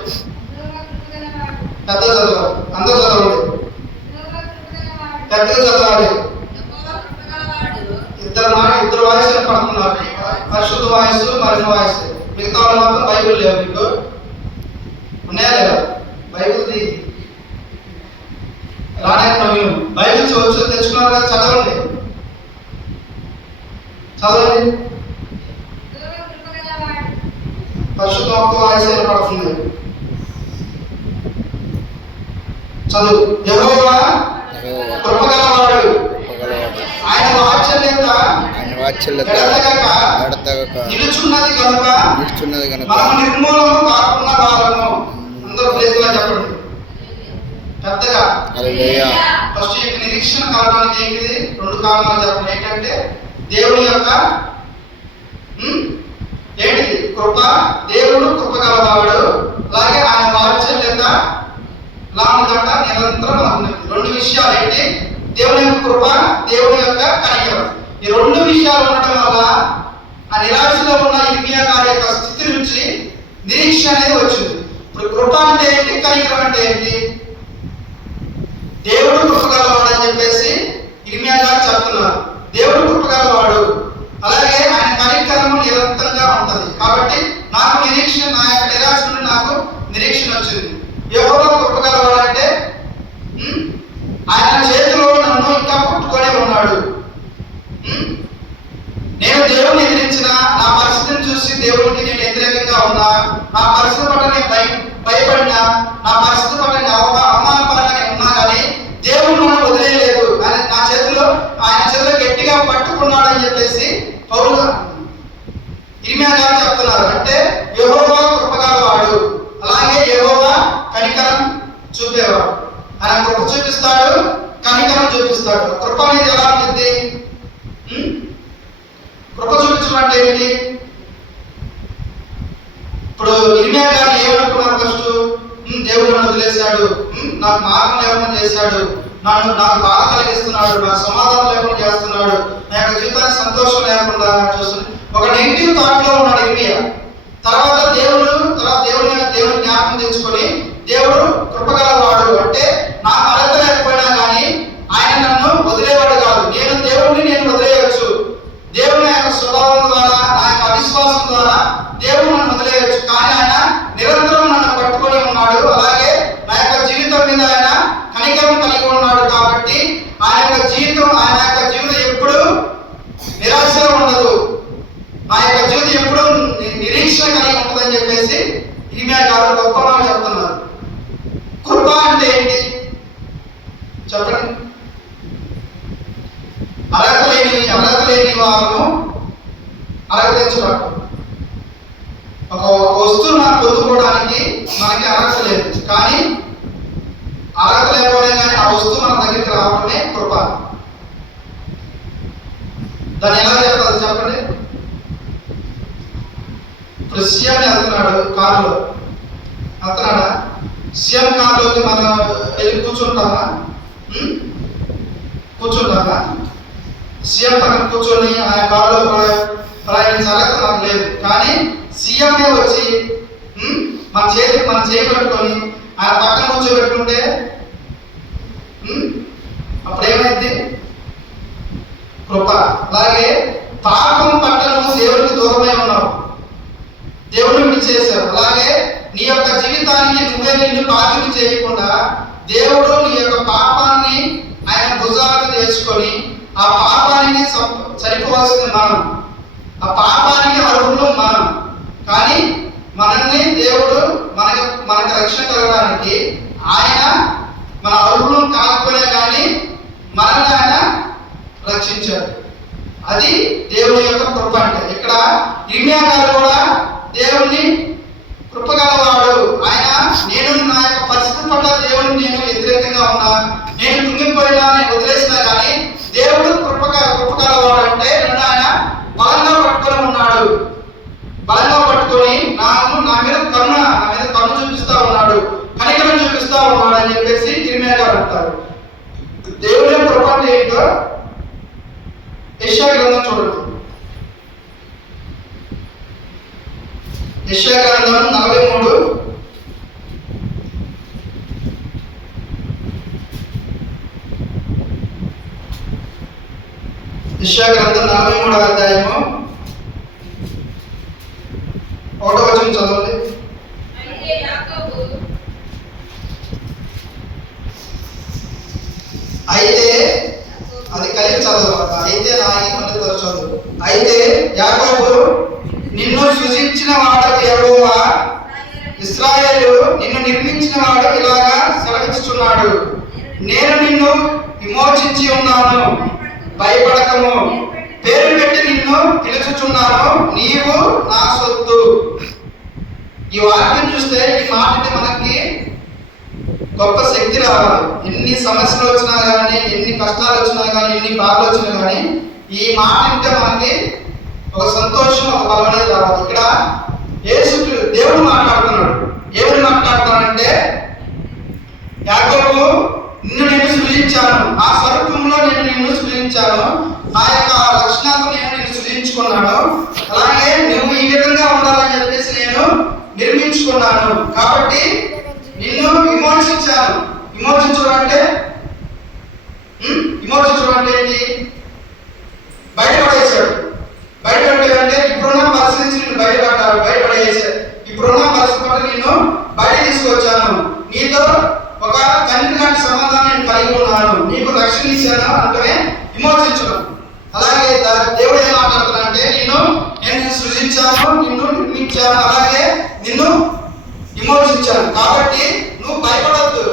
పెద్ద చదవాలి, అందరూ చదవండి, పెద్దగా చదవాలి. ఇద్దరు వాయిస్ పడుతున్నారు, పరిశుద్ధ వాయిస్, మరిన వాయిస్. మిగతా వాళ్ళు మాత్రం బైబిల్ లేవు. మీకు ఉన్నాయా లేదా? బైబిల్ రానే బైబిల్ తెచ్చుకున్నారు కదా, చదవండి చదవండి. పరిశుద్ధ వాయిస్ పడుతుంది. చదువు. యెహోవా కృపగలవాడు, ఆయన వాత్సల్యత నిలుచున్నది కనుక మనం నిర్మూలము కాకుండా వారము. అందరూ ప్లేస్గా చెప్పండి పెద్దగా. ఫస్ట్ ఈ నిరీక్షణ కలగడానికి ఏంటిది? 2 కారణాలు చెప్పండి. ఏంటంటే దేవుని యొక్క ఏంటిది? కృప. దేవుడు కృపగలవాడు, అలాగే ఆయన వాత్సల్యత లాంటిదంట నిరంతరం ఉన్నది. 2 విషయాలు ఏంటి? దేవుని యొక్క కృప, దేవుని యొక్క కనికరం. ఈ 2 విషయాలు ఉండటం వల్ల ఆ నిరాశలో ఉన్న ఇర్మియా గారి యొక్క స్థితి నుంచి నిరీక్షణ అనేది వచ్చింది. ఇప్పుడు కృప అంటే ఏంటి? కనికరం అంటే ఏంటి? దేవుడు కృపగలవాడు అని చెప్పేసి ఇర్మియా గారు చెప్తున్నారు. దేవుడు కృపగలవాడు, అలాగే ఆయన కనికరము నిరంతరంగా ఉంటుంది. కాబట్టి నాకు నిరీక్షణ, నా యొక్క నిరాశ నుండి నాకు నిరీక్షణ వచ్చింది. యెహోవా కృపగలవాడు అంటే ఆయన చేతిలో నన్ను ఇంకా పట్టుకొని ఉన్నాడు. నేను దేవుని ఎదిరించిన, నా పరిస్థితిని చూసి దేవునికి నేను వ్యతిరేకంగా ఉన్నా, నా పరిస్థితి పట్ల నేను భయపడినా, నా పరిస్థితి పట్ల నేను అవమానపరంగా నేను ఉన్నా కానీ దేవుడు నన్ను వదిలేయలేదు. నా చేతిలో, ఆయన చేతిలో గట్టిగా పట్టుకున్నాడు అని చెప్పేసి పౌలు ఇర్మియా గారు చెప్తున్నారు. అంటే యెహోవా కృపగలవాడు, అలాగే యెహోవా కనికరం చూపేవాడు. ఆయన కృప చూపిస్తాడు, కనికరం చూపిస్తాడు. కృప అనేది ఎలా ఉంటుంది? కృప చూపించడం అంటే ఏంటి? ఇప్పుడు ఇర్మియా గారు ఏమనుకున్నారు? ఫస్ట్ దేవుడు నన్ను వదిలేశాడు, నాకు మార్గం లేకుండా చేశాడు, నాకు బాధ కలిగిస్తున్నాడు, నాకు సమాధానం లేకుండా చేస్తున్నాడు, నా యొక్క జీవితానికి సంతోషం లేకుండా చూస్తున్నాడు. ఒక నెగిటివ్ థాట్ లో ఉన్నాడు ఇర్మియా. తర్వాత దేవుని జ్ఞాపకం తెచ్చుకొని దేవుడు కృపగలవాడు అంటే నాకు అర్హత లేకపోయినా కానీ ఆయన నన్ను వదిలేవాడు కాదు. నేను వదిలేయవచ్చు. దేవుని యొక్క స్వభావం ద్వారా, నా యొక్క అవిశ్వాసం ద్వారా దేవుడు నన్ను వదిలేయవచ్చు. కానీ ఆయన నిరంతరం నన్ను పట్టుకొని ఉన్నాడు. అలాగే నా యొక్క జీవితం మీద ఆయన కనికరం కలిగి ఉన్నాడు. కాబట్టి ఆయన యొక్క జీవితం ఎప్పుడు నిరాశలో ఉండదు. నా యొక్క జీవితం ఎప్పుడు నిరీక్షణ కలిగి ఉంటుందని చెప్పేసి ఇర్మియా గారు గొప్ప మాట చెప్తున్నారు. కృప అంటే ఏంటి చెప్పండి? అర్హత లేని వారు అర్హతించబడు. ఒక వస్తువు మనం పొందుకోవడానికి మనకి అర్హత లేదు, కానీ అర్హత లేకపోయినా కానీ ఆ వస్తువు మన దగ్గరికి రావడమే కృప. దాన్ని ఎలా చెప్తారు చెప్పండి? ఇప్పుడు సీఎం వెళ్తున్నాడు, కారులో వెళ్తున్నాడా? సీఎం కారులోకి మనం వెళ్ళి కూర్చుంటామా? సీఎం పక్కన కూర్చొని ఆయన కారులో ప్రయాణించాలని నాకు లేదు. కానీ సీఎంఏ వచ్చి మన చేయి పెట్టుకొని ఆయన పక్కన కూర్చోబెట్టుకుంటే అప్పుడు ఏమైంది? కృప. అలాగే పాపం పట్ల నువ్వు దేవుడికి దూరమై ఉన్నావు, దేవుడిని విడిచేశావు. అలాగే నీ యొక్క జీవితానికి నువ్వే నిన్ను బాధ్యత చేయకుండా దేవుడు నీ యొక్క పాపాన్ని ఆయన భుజాలకు తెచ్చుకొని ఆ పాపానికి సరిపోవాల్సింది మనం, ఆ పాపానికి అర్హులు మనం. కానీ మనల్ని దేవుడు మనకు రక్షణ కలగడానికి ఆయన మన అర్హులు కాకపోయినా కానీ మనల్ని ఆయన రక్షించాడు. అది దేవుని యొక్క కృప. అంటే ఇక్కడ ఇర్మియా గారు కూడా దేవుని కృపగలవాడు. ఆయన నేను నా యొక్క పరిస్థితి పట్ల దేవుని నేను వ్యతిరేకంగా ఉన్నా, నేను కుంగిపోయినా, నేను వదిలేసినా కానీ దేవుడు కృపగలవాడు అంటే నన్ను ఆయన బలంగా పట్టుకొని ఉన్నాడు. బలంగా పట్టుకొని నా మీద కన్ను చూపిస్తా ఉన్నాడు, కనికరం చూపిస్తా ఉన్నాడు అని చెప్పేసి ఇర్మియా గారు అంటారు. దేవుని కృప అంటే ఏంటో యెషయా గ్రంథం చూడండి. యెషయా గ్రంథం 43 యెషయా గ్రంథం 43వ అధ్యాయము 1వ వచనం చదవండి. అయితే అది కలిపి చదవాలి. అయితే చదువు. అయితే యాకోబు నిన్ను సృజించిన వాడకు యెహోవా, ఇశ్రాయేలు నిన్ను నిర్మించిన వాడు ఇలాగా సెలవిస్తున్నాడు, నేను నిన్ను విమోచించి ఉన్నాను, భయపడకము, పేరు పెట్టి నిన్ను పిలుచుచున్నాను, నీవు నా సొత్తు. ఈ వాక్యం చూస్తే ఈ మాటని మనకి గొప్ప శక్తి రావాలి. ఎన్ని సమస్యలు వచ్చినా కానీ, ఎన్ని కష్టాలు వచ్చినా కానీ, ఎన్ని బాధలు వచ్చినా కానీ ఈ మాట అంటే మనకి ఒక సంతోషం, ఒక బలం అనేది రావాలి. ఇక్కడ దేవుడు మాట్లాడుతున్నాడు. ఏమని మాట్లాడుతున్నాడంటే, యాకోబు నిన్ను నేను సృజించాను, నా స్వరూపంలో నేను నిన్ను సృజించాను, నా యొక్క లక్షణాలతో నేను నిన్ను సృజించుకున్నాను, అలాగే నువ్వు ఈ విధంగా ఉండాలని చెప్పేసి నేను నిర్మించుకున్నాను, కాబట్టి నిన్ను విమోచించాను. విమోచించడం అంటే ఏంటి? బయటపడేశాడు. బయటపడే ఇప్పుడున్న పరిస్థితి నుంచి నిన్ను బయటపడేసాడు. ఇప్పుడున్న పరిస్థితి నిన్ను బయట తీసుకొచ్చాను, నీతో ఒక తండ్రి లాంటి సంబంధాన్ని నేను కలిగి ఉన్నాను, నీకు రక్షణ ఇచ్చాను అంటే విమోచించడం. అలాగే దేవుడు ఏం మాట్లాడుతున్నాడంటే, నేను సృజించాను, నిన్ను నిర్మించాను, అలాగే నిన్ను విమోచించాను, కాబట్టి నువ్వు భయపడద్దు.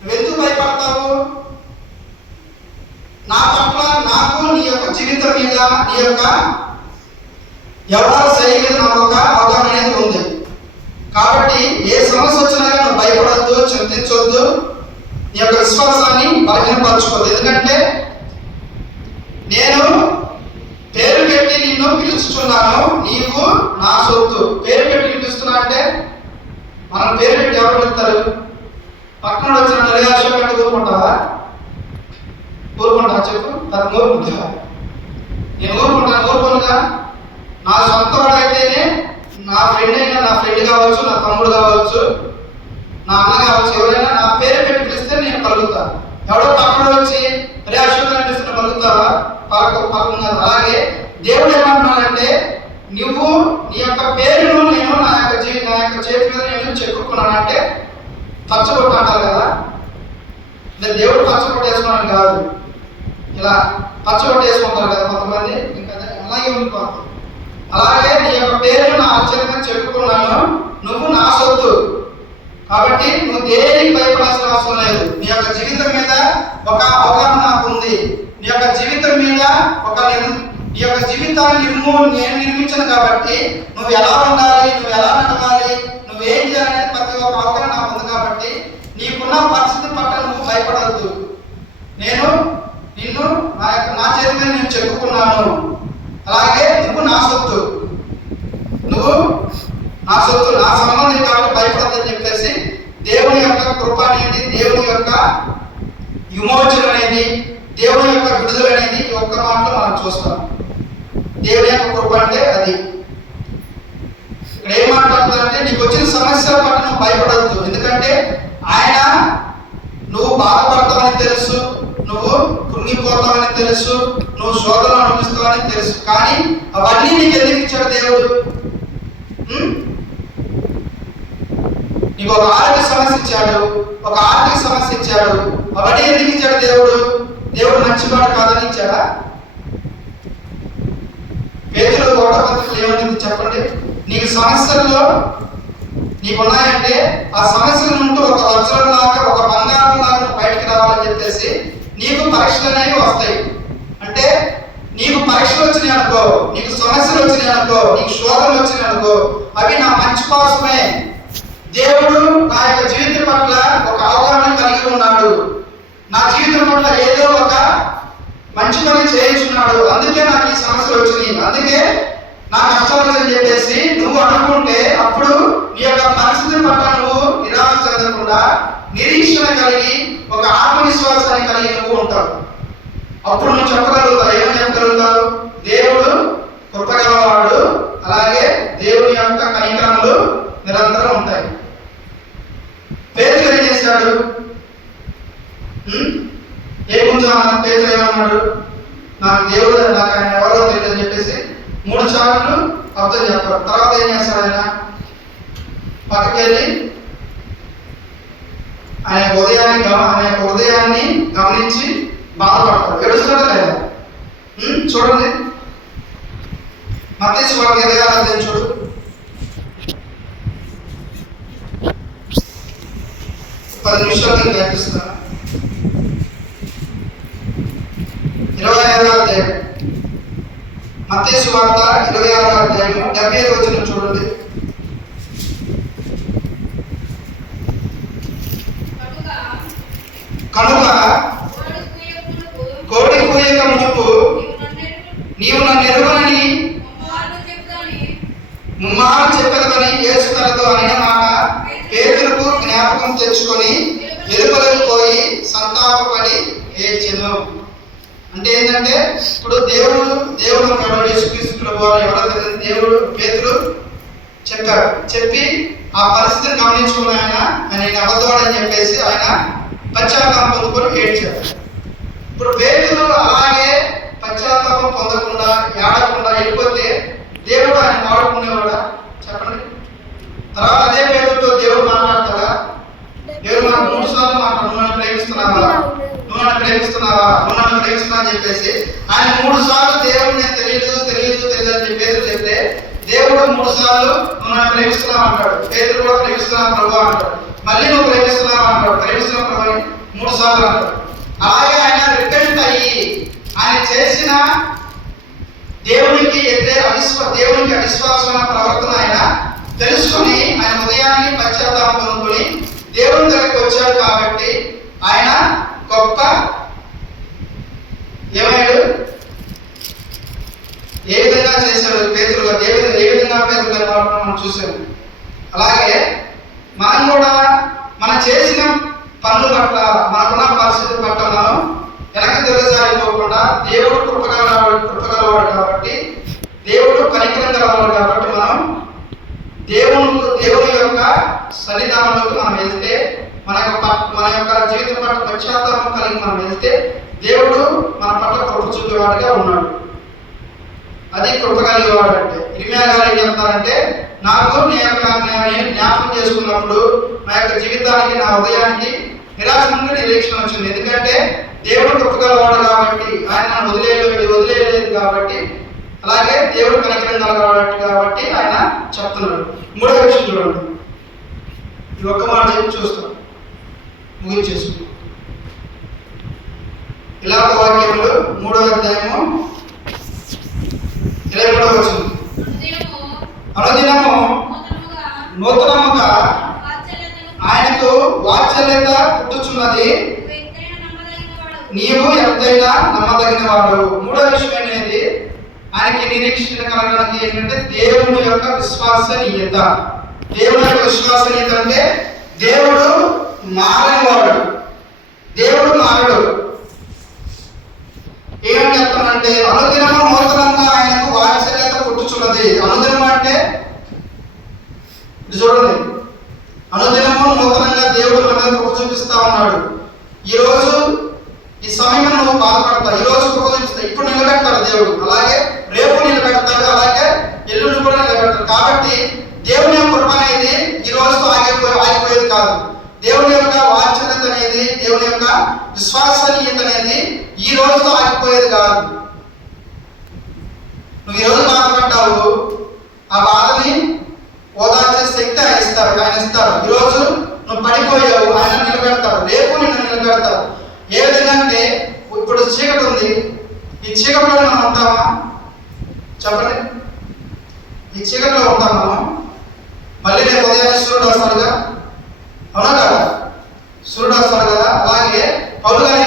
నువ్వెందుకు భయపడతావు? నా పట్ల నాకు నీ యొక్క జీవితం మీద, నీ యొక్క వ్యవహార శైలి మీద నాకు ఒక అవగాహన అనేది ఉంది. కాబట్టి ఏ సమస్య వచ్చినా నువ్వు భయపడద్దు, చింతించొద్దు, నీ యొక్క విశ్వాసాన్ని బలహీనపరచుకోవద్దు. ఎందుకంటే నేను పేరు పెట్టి నిన్ను పిలుచుచున్నాను, నీవు నా సొత్తు. పేరు పెట్టి పిలుస్తున్నా అంటే మనం పేరు పెట్టి ఎవరు పిలుస్తారు? పక్కన వచ్చిన నిరాశ పెట్టి ఊరుకుంటావా? చెప్పు, తను ఊరుకుంటావా? నేను ఊరుకోనుగా. నా సొంత వాడైతేనే, నా ఫ్రెండ్ అయినా, నా ఫ్రెండ్ కావచ్చు, నా తమ్ముడు కావచ్చు, నా అన్న కావచ్చు, ఎవరైనా నా పేరు పెట్టి పిలిస్తే నేను పలుకుతాను. ఎవడో పక్కన వచ్చి రే అశోక్ అనిపిస్తున్న పలుకుతావా? పలుకున్నారు. అలాగే దేవుడు ఏమంటున్నాడంటే, నువ్వు నీ యొక్క పేరును నేను నా యొక్క చేతి మీద నేను చెక్కుకున్నానంటే పచ్చబొట్టు అంటారు కదా, దేవుడు పచ్చబొట్టు వేసుకున్నాను కాదు, ఇలా పచ్చబొట్టు వేసుకుంటారు కదా కొంతమంది, ఇంకా అలాగే ఉండిపోతుంది. అలాగే నీ యొక్క పేరును నా ఆశ్చర్యంగా చెప్పుకున్నాను, నువ్వు నా సొత్తు, కాబట్టి నువ్వు దేనికి భయపడాల్సిన అవసరం లేదు. నీ యొక్క జీవితం మీద ఒక అవగాహన నాకు ఉంది. నీ యొక్క జీవితం మీద నీ యొక్క జీవితాన్ని నేను నిర్మించను, కాబట్టి నువ్వు ఎలా ఉండాలి, నువ్వు ఎలా నడవాలి, నువ్వేం చేయాలనేది ప్రతి ఒక్క అవగాహన నాకు ఉంది. కాబట్టి నీకున్న పరిస్థితి పట్ల నువ్వు భయపడవద్దు. నేను నిన్ను నా చేతి మీద నేను చెప్పుకున్నాను, అలాగే నువ్వు నా సొత్తు, నా సంబంధం కాబట్టి భయపడద్దని చెప్పేసి దేవుని యొక్క కృప అనేది, దేవుని యొక్క విమోచన అనేది, దేవుని యొక్క విడుదల అనేది ఈ ఒక్క మాటలో మనం చూస్తాం. దేవుని యొక్క కృప అంటే అది. ఇక్కడ ఏం మాట్లాడుతుందంటే, నీకు వచ్చిన సమస్యల పట్ల నువ్వు భయపడవద్దు. ఎందుకంటే ఆయన నువ్వు బాధపడతావని తెలుసు, నువ్వు కృంగిపోతావని తెలుసు, నువ్వు శోధన అనుభవిస్తావని తెలుసు, కానీ అవన్నీ నీకు ఎందుకు ఇచ్చాడు దేవుడు? నీకు ఒక ఆరోగ్య సమస్య ఇచ్చాడు, ఒక ఆర్థిక సమస్య ఇచ్చాడు, అవన్నీ ఎందుకు ఇచ్చాడు దేవుడు? దేవుడు మంచివాడు కాదని ఇచ్చాడా? పేతురు 1వ పత్రికలో ఏమని చెప్పండి? నీకు సమస్యల్లో నీకున్నాయంటే ఆ సమస్యల నుండి ఒక వజ్రం లాగా, ఒక బంగారం లాగా బయటకు రావాలని చెప్పేసి నీకు పరీక్షలు అనేవి వస్తాయి. అంటే నీకు పరీక్షలు వచ్చినాయి అనుకో, నీకు సమస్యలు వచ్చినాయి అనుకో, నీకు శోధనలు వచ్చినాయి అనుకో, అవి నా మంచి కోసమే. దేవుడు నా యొక్క జీవితం పట్ల ఒక అవగాహన కలిగి ఉన్నాడు. నా జీవితం పట్ల ఏదో ఒక చేయించున్నాడు, అందుకే నాకు ఈ సమస్యలు వచ్చినాయి, అందుకే నా కష్టాలు అని చెప్పేసి నువ్వు అనుకుంటే అప్పుడు నీ యొక్క పరిస్థితి పట్ల నువ్వు నిరాశ చెందకుండా నిరీక్షణ కలిగి ఒక ఆత్మవిశ్వాసాన్ని కలిగి నువ్వు ఉంటావు. అప్పుడు నువ్వు చెప్పగలుగుతావు. ఏమని చెప్పగలుగుతావు? దేవుడు కృపగలవాడు, అలాగే దేవుని యొక్క కనికరములు నిరంతరం ఉంటాయి. పేతురు ఏం చేశాడు? పేతురు ఏమన్నాడు? నాకు దేవుడు, నాకు ఆయన ఎవరో తెలియదు అని చెప్పేసి 3 సార్లు అర్థం చెప్పారు. తర్వాత ఏం చేస్తాడు? ఆయన పక్కకెళ్ళి ఆయన హృదయాన్ని గమనించి బాధపడతాడు. ఏడుస్తాడా లేదా? చూడండి, మత్తయి సువార్త 26వ అధ్యాయం చూడు. 10 నిమిషాలు నేను వ్యాపిస్తాను. 26వ అధ్యాయం మత్తయి సువార్త 26వ అధ్యాయం 75వ వచనం చూడండి. కనుక కోడి కూయక మునుపు నీవు నన్ను ఎరుగనని ముమ్మారు చెప్పదవని యేసు తనతో అనే మాట పేతురుకు జ్ఞాపకం తెచ్చుకొని వెలుపలకు పోయి సంతాపపడి ఏడ్చెను. అంటే ఏంటంటే ఇప్పుడు దేవుడు యేసుక్రీస్తు ప్రభువు ఎవరైతే దేవుడు పేతురు చెప్పాడు. చెప్పి ఆ పరిస్థితిని గమనించుకున్న ఆయన అబద్ధవాడని చెప్పేసి ఆయన పశ్చాత్తాపం పొందుకొని ఏడ్చాడు. ఇప్పుడు పేతురు అలాగే పశ్చాత్తాపం పొందకుండా ఏడకుండా వెళ్ళిపోతే దేవుడు ఆయన వాడుకునేవాడా? చెప్పండి. తర్వాత అదే పేతురుతో దేవుడు మాట్లాడతాడా? దేవుడు మనకు 3 సార్లు మాట్లాడు, నువ్వు నన్ను ప్రేమిస్తున్నావా, నువ్వు నన్ను ప్రేమిస్తున్నావా, నువ్వు నన్ను ప్రేమిస్తున్నా అని చెప్పేసి ఆయన 3 సార్లు దేవుడు నేను తెలియదు అని పేతురు చెప్తే దేవుడు 3 సార్లు నువ్వు నన్ను ప్రేమిస్తున్నావు అంటాడు. పేతురు కూడా ప్రేమిస్తున్నావు ప్రభు అంటాడు. మళ్ళీ నువ్వు ప్రేమిస్తున్నావు అంటాడు. ప్రేమిస్తున్నావు ప్రభు అని 3 సార్లు అంటాడు. అలాగే ఆయన రిపెంట్ అయ్యి ఆయన చేసిన దేవునికి అవిశ్వాసమైన ప్రవర్తన ఆయన తెలుసుకుని ఆయన హృదయాన్ని పశ్చాత్తాపం పొందుకొని దేవుని దగ్గరికి వచ్చాడు. కాబట్టి ఆయన గొప్ప ఏమయ్యాడు? ఏ విధంగా చేశాడు పేతురుగా, ఏ విధంగా పేతురుగా మనం చూసాము. అలాగే మనం కూడా మనం చేసిన పనుల పట్ల, మనకున్న పరిస్థితి పట్ల మనం వెనక్కి తిరగజారిపోకుండా దేవుడు కృపగలవాడు కాబట్టి, దేవుడు కనికరం గలవాడు కాబట్టి మనం దేవుని యొక్క సన్నిధానంలోకి మనం వెళ్తే, మన యొక్క జీవితం పట్ల పశ్చాత్తాపం కలిగి మనం వెళ్తే దేవుడు మన పట్ల కృప చూపేవాడుగా ఉన్నాడు. అది కృప కలిగేవాడు. అంటే ఇర్మియా గారు ఏం చెప్తారంటే, నేను జ్ఞాపకం చేసుకున్నప్పుడు నా యొక్క జీవితానికి, నా హృదయానికి నిరాశ నుండి నిరీక్షణ వచ్చింది. ఎందుకంటే దేవుడు కృపగలవాడు కాబట్టి, ఆయన నన్ను వదిలేయలేదు కాబట్టి, అలాగే దేవుడు కనికరం కలగవాడు కాబట్టి ఆయన చెప్తున్నాడు. 3వ విషయం చూడండి. ఈ ఒక్క మాట చెప్పి చూస్తాం, ముగించేసుకున్నాం. ఇలాగ వాక్యములు 3వ అధ్యాయము 23వ వచనం. అనుదినము నూతనముగా ఆయనకు వాత్సల్యత పుట్టుచున్నది, నీవు ఎంతైనా నమ్మదగిన వాడు. 3వ విషయం అనేది ఆయనకి నిరీక్షణ కలగడానికి ఏంటంటే దేవుని యొక్క విశ్వసనీయత. దేవుని యొక్క విశ్వసనీయత అంటే దేవుడు మారనివాడు, దేవుడు మారడు. ఏమని చెప్తానంటే అనుదినము నూతనంగా ఆయనకు వాత్సల్యత పుట్టుచున్నది. అనుదినం అంటే చూడండి, అనుదినము నూతనంగా దేవుడు మన కృప చూపిస్తా ఉన్నాడు. ఈరోజు ఈ సమయంలో నువ్వు బాధపడతావు, ఈరోజు కృప చూపిస్తావు, ఇప్పుడు నిలబెడతాడు దేవుడు, అలాగే రేపు నిలబెడతాడు, అలాగే ఎల్లుండి కూడా నిలబెడతాడు. కాబట్టి దేవుని యొక్క కృప అనేది ఈ రోజుతో ఆగిపోయేది కాదు. దేవుని యొక్క వాత్సల్యత అనేది, దేవుని యొక్క విశ్వసనీయత అనేది ఈ రోజుతో ఆగిపోయేది కాదు. నువ్వు ఈరోజు బాధపడ్డావు, ఆ బాధని ఓదార్చే శక్తి ఆయన ఇస్తాడు. ఈరోజు నువ్వు పడిపోయావు, ఆయన నిలబెడతాడు, రేపు నిన్ను నిలబెడతాడు. ఏ విధంగా అంటే ఇప్పుడు చీకటి ఉంది, ఈ చీకటిలో మనం ఉంటామా? చెప్పండి, ఈ చీకటిలో ఉంటాం మనం. మళ్ళీ రేపు ఉదయాన్నే సూర్యుడు వస్తాడుగా, అవునా కదా? సూర్యుడు వస్తాడు కదా. అలాగే పౌలు గారు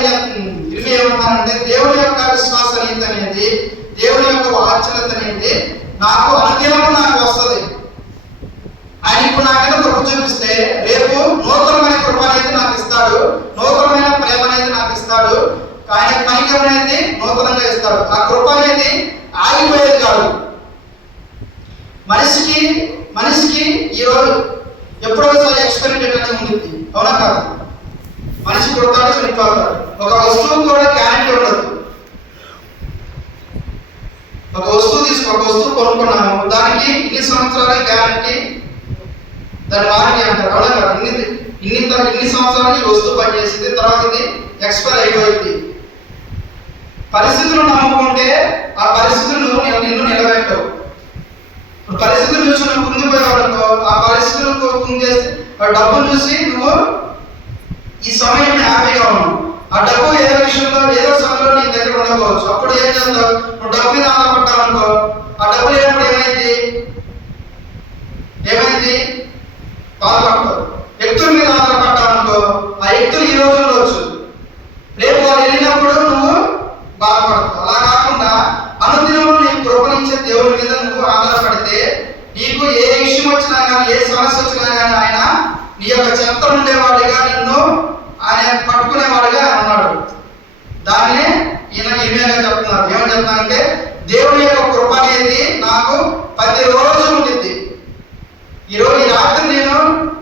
ఇర్మియా ఏమంటున్నారంటే దేవుని యొక్క విశ్వాస విశ్వసనీయత అనేది, దేవుని యొక్క వాత్సల్యత అనేది నాకు అనుదినము నాకు వస్తుంది. ఆయన ఇప్పుడు నా మీద కృప చూపిస్తే రేపు నూతనమైన కృప అనేది నాకు ఇస్తాడు, నూతనమైన ప్రేమ అనేది నాకు ఇస్తాడు, ఆయన కనికరం అనేది నూతనంగా ఇస్తాడు. ఆ కృప అనేది ఆగిపోయేది కాదు. మనిషికి ఈరోజు ఎప్పుడో ఒకసారి ఎక్స్పెరిమెంట్ అనేది ఉంటుంది, అవునా కాదు? మనిషి పుడతాడు, చనిపోతాడు. ఒక వస్తువు కూడా గ్యారెంటీ ఉండదు. ఒక వస్తువు కొనుక్కున్నాము, దానికి ఇన్ని సంవత్సరాల గ్యారెంటీ, దాని వారంటీ అంటారు, అవునా కాదు? ఇన్ని సంవత్సరాలు ఈ వస్తువు పనిచేసింది, తర్వాత ఇది ఎక్స్పైర్ అయిపోయింది. పరిస్థితులు నమ్ముకుంటే ఆ పరిస్థితులను నిన్ను నిలబెట్టవు. పరిస్థితులు చూసి నువ్వు కుంగిపోయావనుకో, ఆ పరిస్థితులకు కుంగేస్తే ఆ డబ్బును చూసి నువ్వు ఈ సమయం హ్యాపీగా ఉన్నావు. ఆ డబ్బు ఏదో విషయంలో ఏదో సమయంలో నీ దగ్గర ఉండకపోవచ్చు. అప్పుడు ఏం చేస్తావు? నువ్వు డబ్బు మీద ఆధారపడ్డావు అనుకో, ఆ డబ్బు లేనప్పుడు ఏమైంది? బాధపడతావు. వ్యక్తుల మీద ఆధారపడ్డావు అనుకో, ఆ వ్యక్తులు ఈ రోజు ఉండవచ్చు, రేపు వాళ్ళు వెళ్ళినప్పుడు నువ్వు బాధపడతావు. అలా కాకుండా అనుదినము నీ కృపణించే దేవుడి మీద నువ్వు ఆధారపడితే నీకు ఏ విషయం వచ్చినా కానీ, ఏ సమస్య వచ్చినా కానీ ఆయన నీ యొక్క చెంత ఉండేవాడిగా, నిన్ను ఆయన పట్టుకునేవాడిగా ఉన్నాడు. దాన్ని ఈయన ఇమేగా చెప్తున్నారు. ఏమని చెప్తున్నారంటే, దేవుని యొక్క కృప అనేది నాకు ప్రతిరోజు ఉంటుంది. ఈరోజు ఈ రాత్రి నేను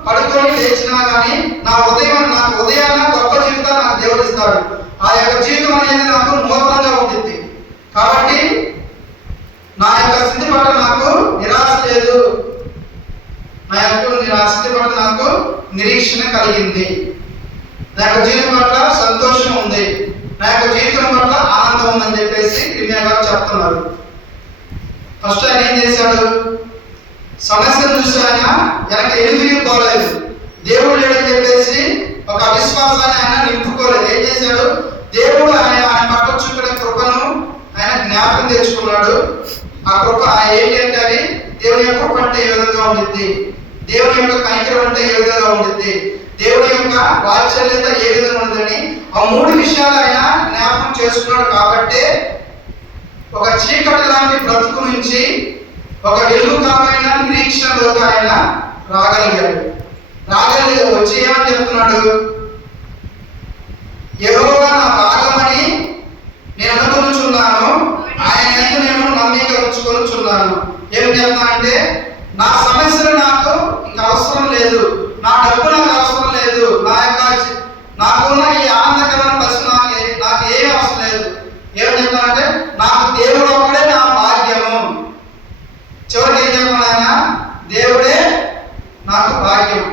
పడుకొని లేచినా కానీ నాకు ఉదయాన్న గొప్ప జీవితాన్ని నాకు దేవుడు ఇస్తాడు. ఆ యొక్క జీవితం అనేది నాకు నూతనంగా ఉంటుంది. కాబట్టి నా యొక్క స్థితి పట్ల నాకు నిరాశ లేదు, నా స్థితి పట్ల నాకు నిరీక్షణ కలిగింది, నా యొక్క జీవితం పట్ల సంతోషం ఉంది, నా యొక్క జీవితం పట్ల ఆనందం ఉందని చెప్పేసి ఇర్మియా గారు చెప్తున్నారు. ఫస్ట్ ఆయన ఏం చేశాడు? సమస్యను చూసి ఆయన వెనక ఎదురు పోలేదు, దేవుడు లేడని చెప్పేసి ఒక అవిశ్వాసాన్ని ఆయన నింపుకోలేదు. ఏం చేశాడు? దేవుడు ఆయన పట్ల చూపిన కృపను ఆయన జ్ఞాపకం తెచ్చుకున్నాడు. ఆ కృప ఏంటి అంటే, అది దేవుని యొక్క కృప అంటే ఏ విధంగా ఉంటుంది, దేవుని యొక్క కనికరం అంటే ఏ విధంగా ఉంటుంది, దేవుని యొక్క వాత్సల్యత ఏ విధంగా ఉంటుందని ఆ మూడు విషయాలు ఆయన జ్ఞాపకం చేసుకున్నాడు. కాబట్టి ఒక చీకటి లాంటి బ్రతుకు నుంచి ఒక వెలుగుకరమైన నిరీక్షణలోకి ఆయన రాగలిగాడు. వచ్చి ఏమని చెప్తున్నాడు? యెహోవా నా భాగమని నేను అనుకొనుచున్నాను, ఆయన యందు నేను నమ్మిక ఉంచుకొనుచున్నాను. ఏం చెప్తున్నా అంటే, నా సమస్యలు నాకు ఇంకా అవసరం లేదు, నా డబ్బు నాకు అవసరం లేదు, నాకున్న ఈ ఆనందకరమైన పరిస్థితి నాకు ఏమీ అవసరం లేదు. ఏమని చెప్తానంటే, నాకు దేవుడు ఒక్కడే నా భాగ్యము. చివరికి ఏం చెప్పాను? ఆయన దేవుడే నాకు భాగ్యం.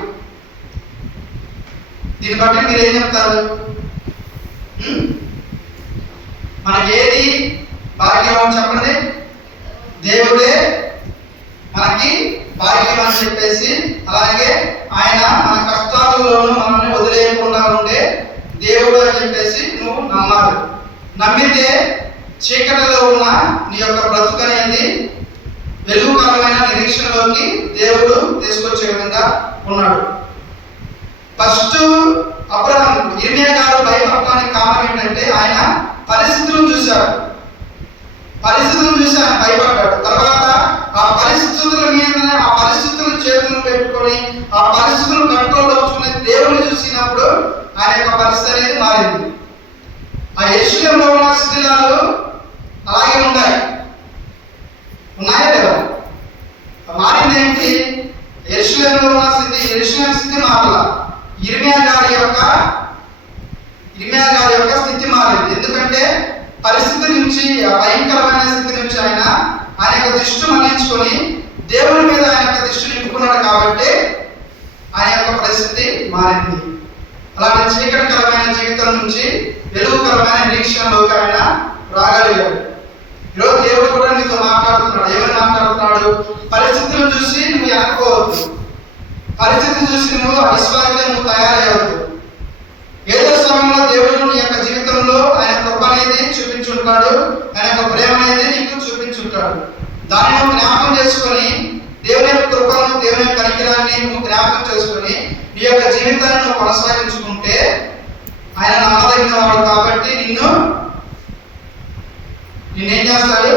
దీన్ని బట్టి మీరు ఏం చెప్తారు? మనకి ఏది భాగ్యం అని చెప్పండి? దేవుడే మనకి భాగ్యం అని చెప్పేసి, అలాగే ఆయన మన కష్టాలలోనూ మనల్ని వదిలేయకుండా ఉండే దేవుడు అని చెప్పేసి నువ్వు నమ్మాలి. నమ్మితే చీకటిలో ఉన్న నీ యొక్క బ్రతుకు అనేది వెలుగుకరమైన నిరీక్షణలోకి దేవుడు తీసుకొచ్చే విధంగా ఉన్నాడు. ఫస్ట్ అబ్రహాం, ఇర్మియా గారు భయపడటానికి కారణం ఏంటంటే, ఆయన పరిస్థితులను చూసి ఆయన భయపడ్డాడు. తర్వాత ఆ పరిస్థితుల మీద, ఆ పరిస్థితులను చేతులను పెట్టుకొని ఆ పరిస్థితులను కంట్రోల్లో ఉంచుకునే దేవుని చూసినప్పుడు ఆయన యొక్క పరిస్థితి అనేది మారింది. ఆ యెరూషలేములో ఉన్న శిథిలాలు అలాగే ఉన్నాయా లేదా? మారింది ఏంటి? యెరూషలేములో ఉన్న యెరూషలేము స్థితి మారల, ఇర్మియా గారి యొక్క స్థితి మారింది. ఎందుకంటే పరిస్థితి నుంచి, ఆ భయంకరమైన స్థితి నుంచి ఆయన యొక్క దృష్టి మళ్లించుకొని దేవుని మీద ఆయన యొక్క దృష్టి నింపుకున్నాడు. కాబట్టి ఆయన యొక్క పరిస్థితి మారింది. అలాంటి చీకటికరమైన జీవితం నుంచి వెలుగుకరమైన నిరీక్షణలోకి ఆయన రాగలిగాడు. ఈరోజు దేవుడు కూడా నీతో మాట్లాడుతున్నాడు. ఏమని మాట్లాడుతున్నాడు? పరిస్థితులను చూసి నువ్వు వెనకపోవద్దు, పరిస్థితిని చూసి నువ్వు అవిశ్వాసంగా నువ్వు తయారయ్యవద్దు. ఏదో సమయంలో దేవుడు నీ యొక్క జీవితంలో ఆయన కృప అనేది చూపించుంటాడు, ఆయన యొక్క ప్రేమ అనేది నీకు చూపించుంటాడు. దాన్ని నువ్వు జ్ఞాపకం చేసుకొని, దేవుని యొక్క కృపను, దేవుని యొక్క కనికరాన్ని నువ్వు జ్ఞాపకం చేసుకొని నీ యొక్క జీవితాన్ని నువ్వు కొనసాగించుకుంటే ఆయన నమ్మదగిన వాడు. కాబట్టి నిన్ను నిన్నేం చేస్తాడు?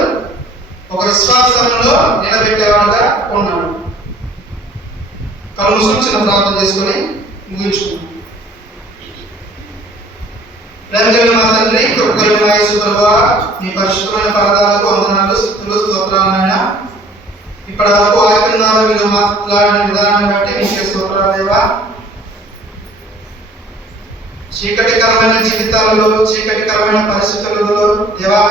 ఒక విశ్వాసంలో నిలబెట్టేవాడుగా ఉన్నాడు. కళ్ళు మూసుకొని చిన్న ప్రార్థన చేసుకొని ముగించుకున్నాం. ప్రేమగల మా తండ్రి, కృపగల మా యేసు ప్రభువా, నీ పరిశుద్ధమైన పాదాలకు వందనాలు, స్తుతులు, స్తోత్రాలు నాయనా. ఇప్పటి వరకు వాక్యం ద్వారా మీరు మాట్లాడిన విధానాన్ని బట్టి మీకే స్తోత్రాలు దేవా. చీకటికరమైన జీవితాలలో, చీకటికరమైన పరిస్థితులలో దేవా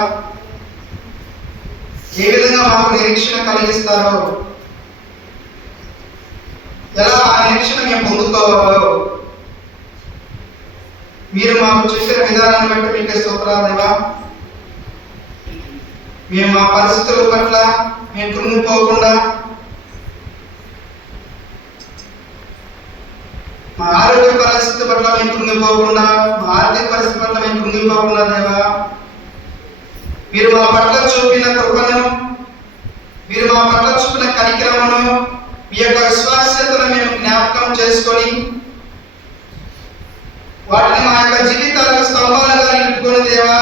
ఏ విధంగా మాకు నిరీక్షణ కలిగిస్తారో, ఎలా ఆ నిరీక్షణ మేము పొందుకోవాలో మీరు మాకు చెప్పిన విధానాన్ని బట్టి మీకే స్తోత్రాలు దేవా. మేము మా పరిస్థితుల పట్ల మేము కృంగిపోకుండా, మా ఆరోగ్య పరిస్థితి పట్ల మేము కృంగిపోకుండా, మా ఆర్థిక పరిస్థితి పట్ల మేము కృంగిపోకుండా దేవా, మీరు మా పట్ల చూపిన కృపను, మీరు మా పట్ల చూపిన కనికరమును, మీ యొక్క విశ్వాస్యతను మేము జ్ఞాపకం చేసుకొని వాటిని మా యొక్క జీవితాలకు స్తంభాలుగా నిలుపుకొని దేవా,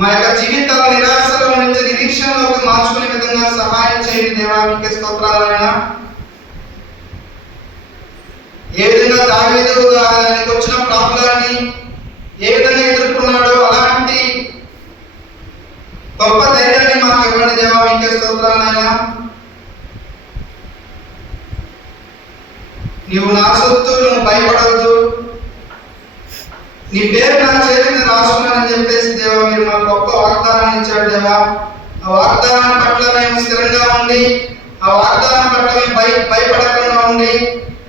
మా యొక్క జీవితాల నిరాశలో నుంచి నిరీక్షణలోకి మార్చుకునే విధంగా సహాయం చేయండి దేవా. మీకే స్తోత్రాలైనా. ఏ విధంగా దావీదు ఆయనకు వచ్చిన ప్రాబ్లాన్ని ఏ విధంగా ఎదుర్కొన్నాడో అలాంటి గొప్ప ధైర్యాన్ని మాకు ఇవ్వండి దేవా. మీకే స్తోత్రాలైనా. నీవు నా సొత్తు, నువ్వు భయపడవద్దు, నీ పేరు నా చేతిని రాసుకున్నానని చెప్పేసి దేవా మీరు మాకు గొప్ప వాగ్దానాన్ని ఇచ్చాడు దేవా. ఆ వాగ్దానం పట్ల మేము స్థిరంగా ఉండి, ఆ వాగ్దానం పట్ల మేము భయపడకుండా ఉండి,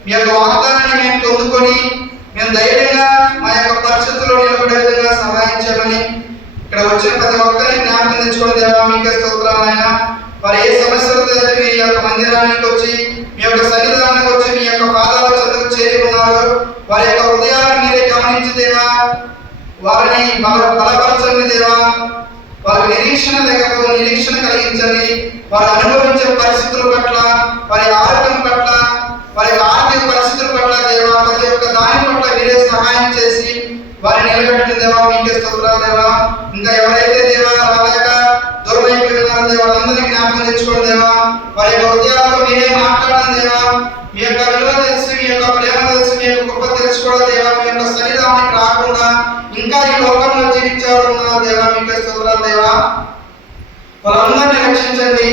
మీ యొక్క వాగ్దానాన్ని మేము పొందుకొని మేము ధైర్యంగా మా యొక్క పరిస్థితుల్లో నిలబడే విధంగా సహాయం చేయమని ఇక్కడ వచ్చిన ప్రతి ఒక్కరిని జ్ఞాపకం తెచ్చుకోండి దేవా. మీకే స్తోత్రాలైనా. వారు ఏ సమస్యలతో మీ యొక్క మందిరానికి వచ్చి, మీ యొక్క సన్నిధానానికి వచ్చి, మీ యొక్క పాదాల చెంతకు చేరి ఉన్నారు, వారి యొక్క హృదయాలను మీరే గమనించి దేవా, వారిని బలపరచండి దేవా. వారి నిరీక్షణ లేకపోతే నిరీక్షణ కలిగించండి. వారు అనుభవించే పరిస్థితుల పట్ల, వారి ఆరోగ్యం పట్ల, వారి ఆర్థిక పరిస్థితుల పట్ల దేవా, ప్రతి ఒక్క దాని పట్ల మీరే సహాయం చేసి వారిని నిలబెట్టండి దేవా. మీకే స్తోత్రాలు దేవా. ఇంకా ఎవరైతే దేవా రాలేక దూరం అయిపోయి ఉన్నారో దేవా, వాళ్ళందరినీ జ్ఞాపకం తెచ్చుకోండి దేవా. వారి యొక్క హృదయాలతో మీరే మాట్లాడండి దేవా. మీ యొక్క విలువ తెలిసి, మీ యొక్క ప్రేమ తెలిసి, మీ యొక్క గొప్ప తెలుసుకోవడం దేవా. మీ యొక్క సన్నిధానానికి రాకుండా ఇంకా ఈ లోకంలో జీవించేవారు ఉన్నారు దేవా. మీకే స్తోత్రాలు దేవా. వాళ్ళందరినీ రక్షించండి.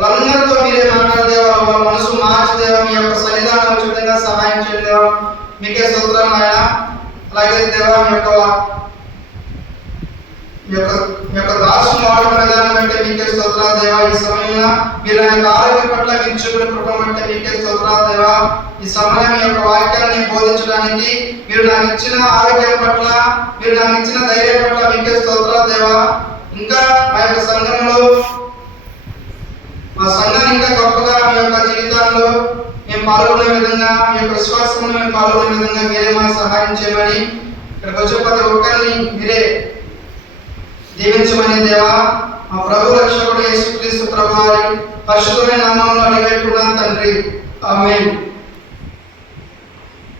వాళ్ళందరితో మీరే మాట్లాడే దేవా. వాళ్ళ మనసు మార్చి దేవా. మీ యొక్క సన్నిధానం వచ్చే విధంగా సహాయం చేయండి దేవా. మీకే స్తోత్రాలు ఆయన. అలాగే దేవా మీ యొక్క దాసు వాడడం విధానం అంటే మీకే స్తోత్రాలు దేవా. ఈ సమయంలో మీరు నా యొక్క ఆరోగ్యం పట్ల మీరు చూపిన కృప అంటే మీకే స్తోత్రాలు దేవా. ఈ సమయం మీ యొక్క వాక్యాన్ని బోధించడానికి మీరు నాకు ఇచ్చిన ఆరోగ్యం పట్ల, మీరు నాకు ఇచ్చిన ధైర్యం పట్ల మీకే స్తోత్రాలు దేవా. ఇంకా మా యొక్క సంఘంలో, మా సంఘాన్ని ఇంకా గొప్పగా మీ యొక్క జీవితాల్లో మేము పాల్గొనే విధంగా, మీ యొక్క విశ్వాసంలో మేము పాల్గొనే విధంగా మీరే మాకు సహాయం చేయమని ఇక్కడికి వచ్చే ప్రతి ఒక్కరిని మీరే దీవించమని దేవా. మా ప్రభు రక్షకుడు యేసుక్రీస్తు ప్రభువారి పరిశుద్ధమైన నామములో అడిగి వేడుకుంటున్నాను తండ్రి. ఆమేన్.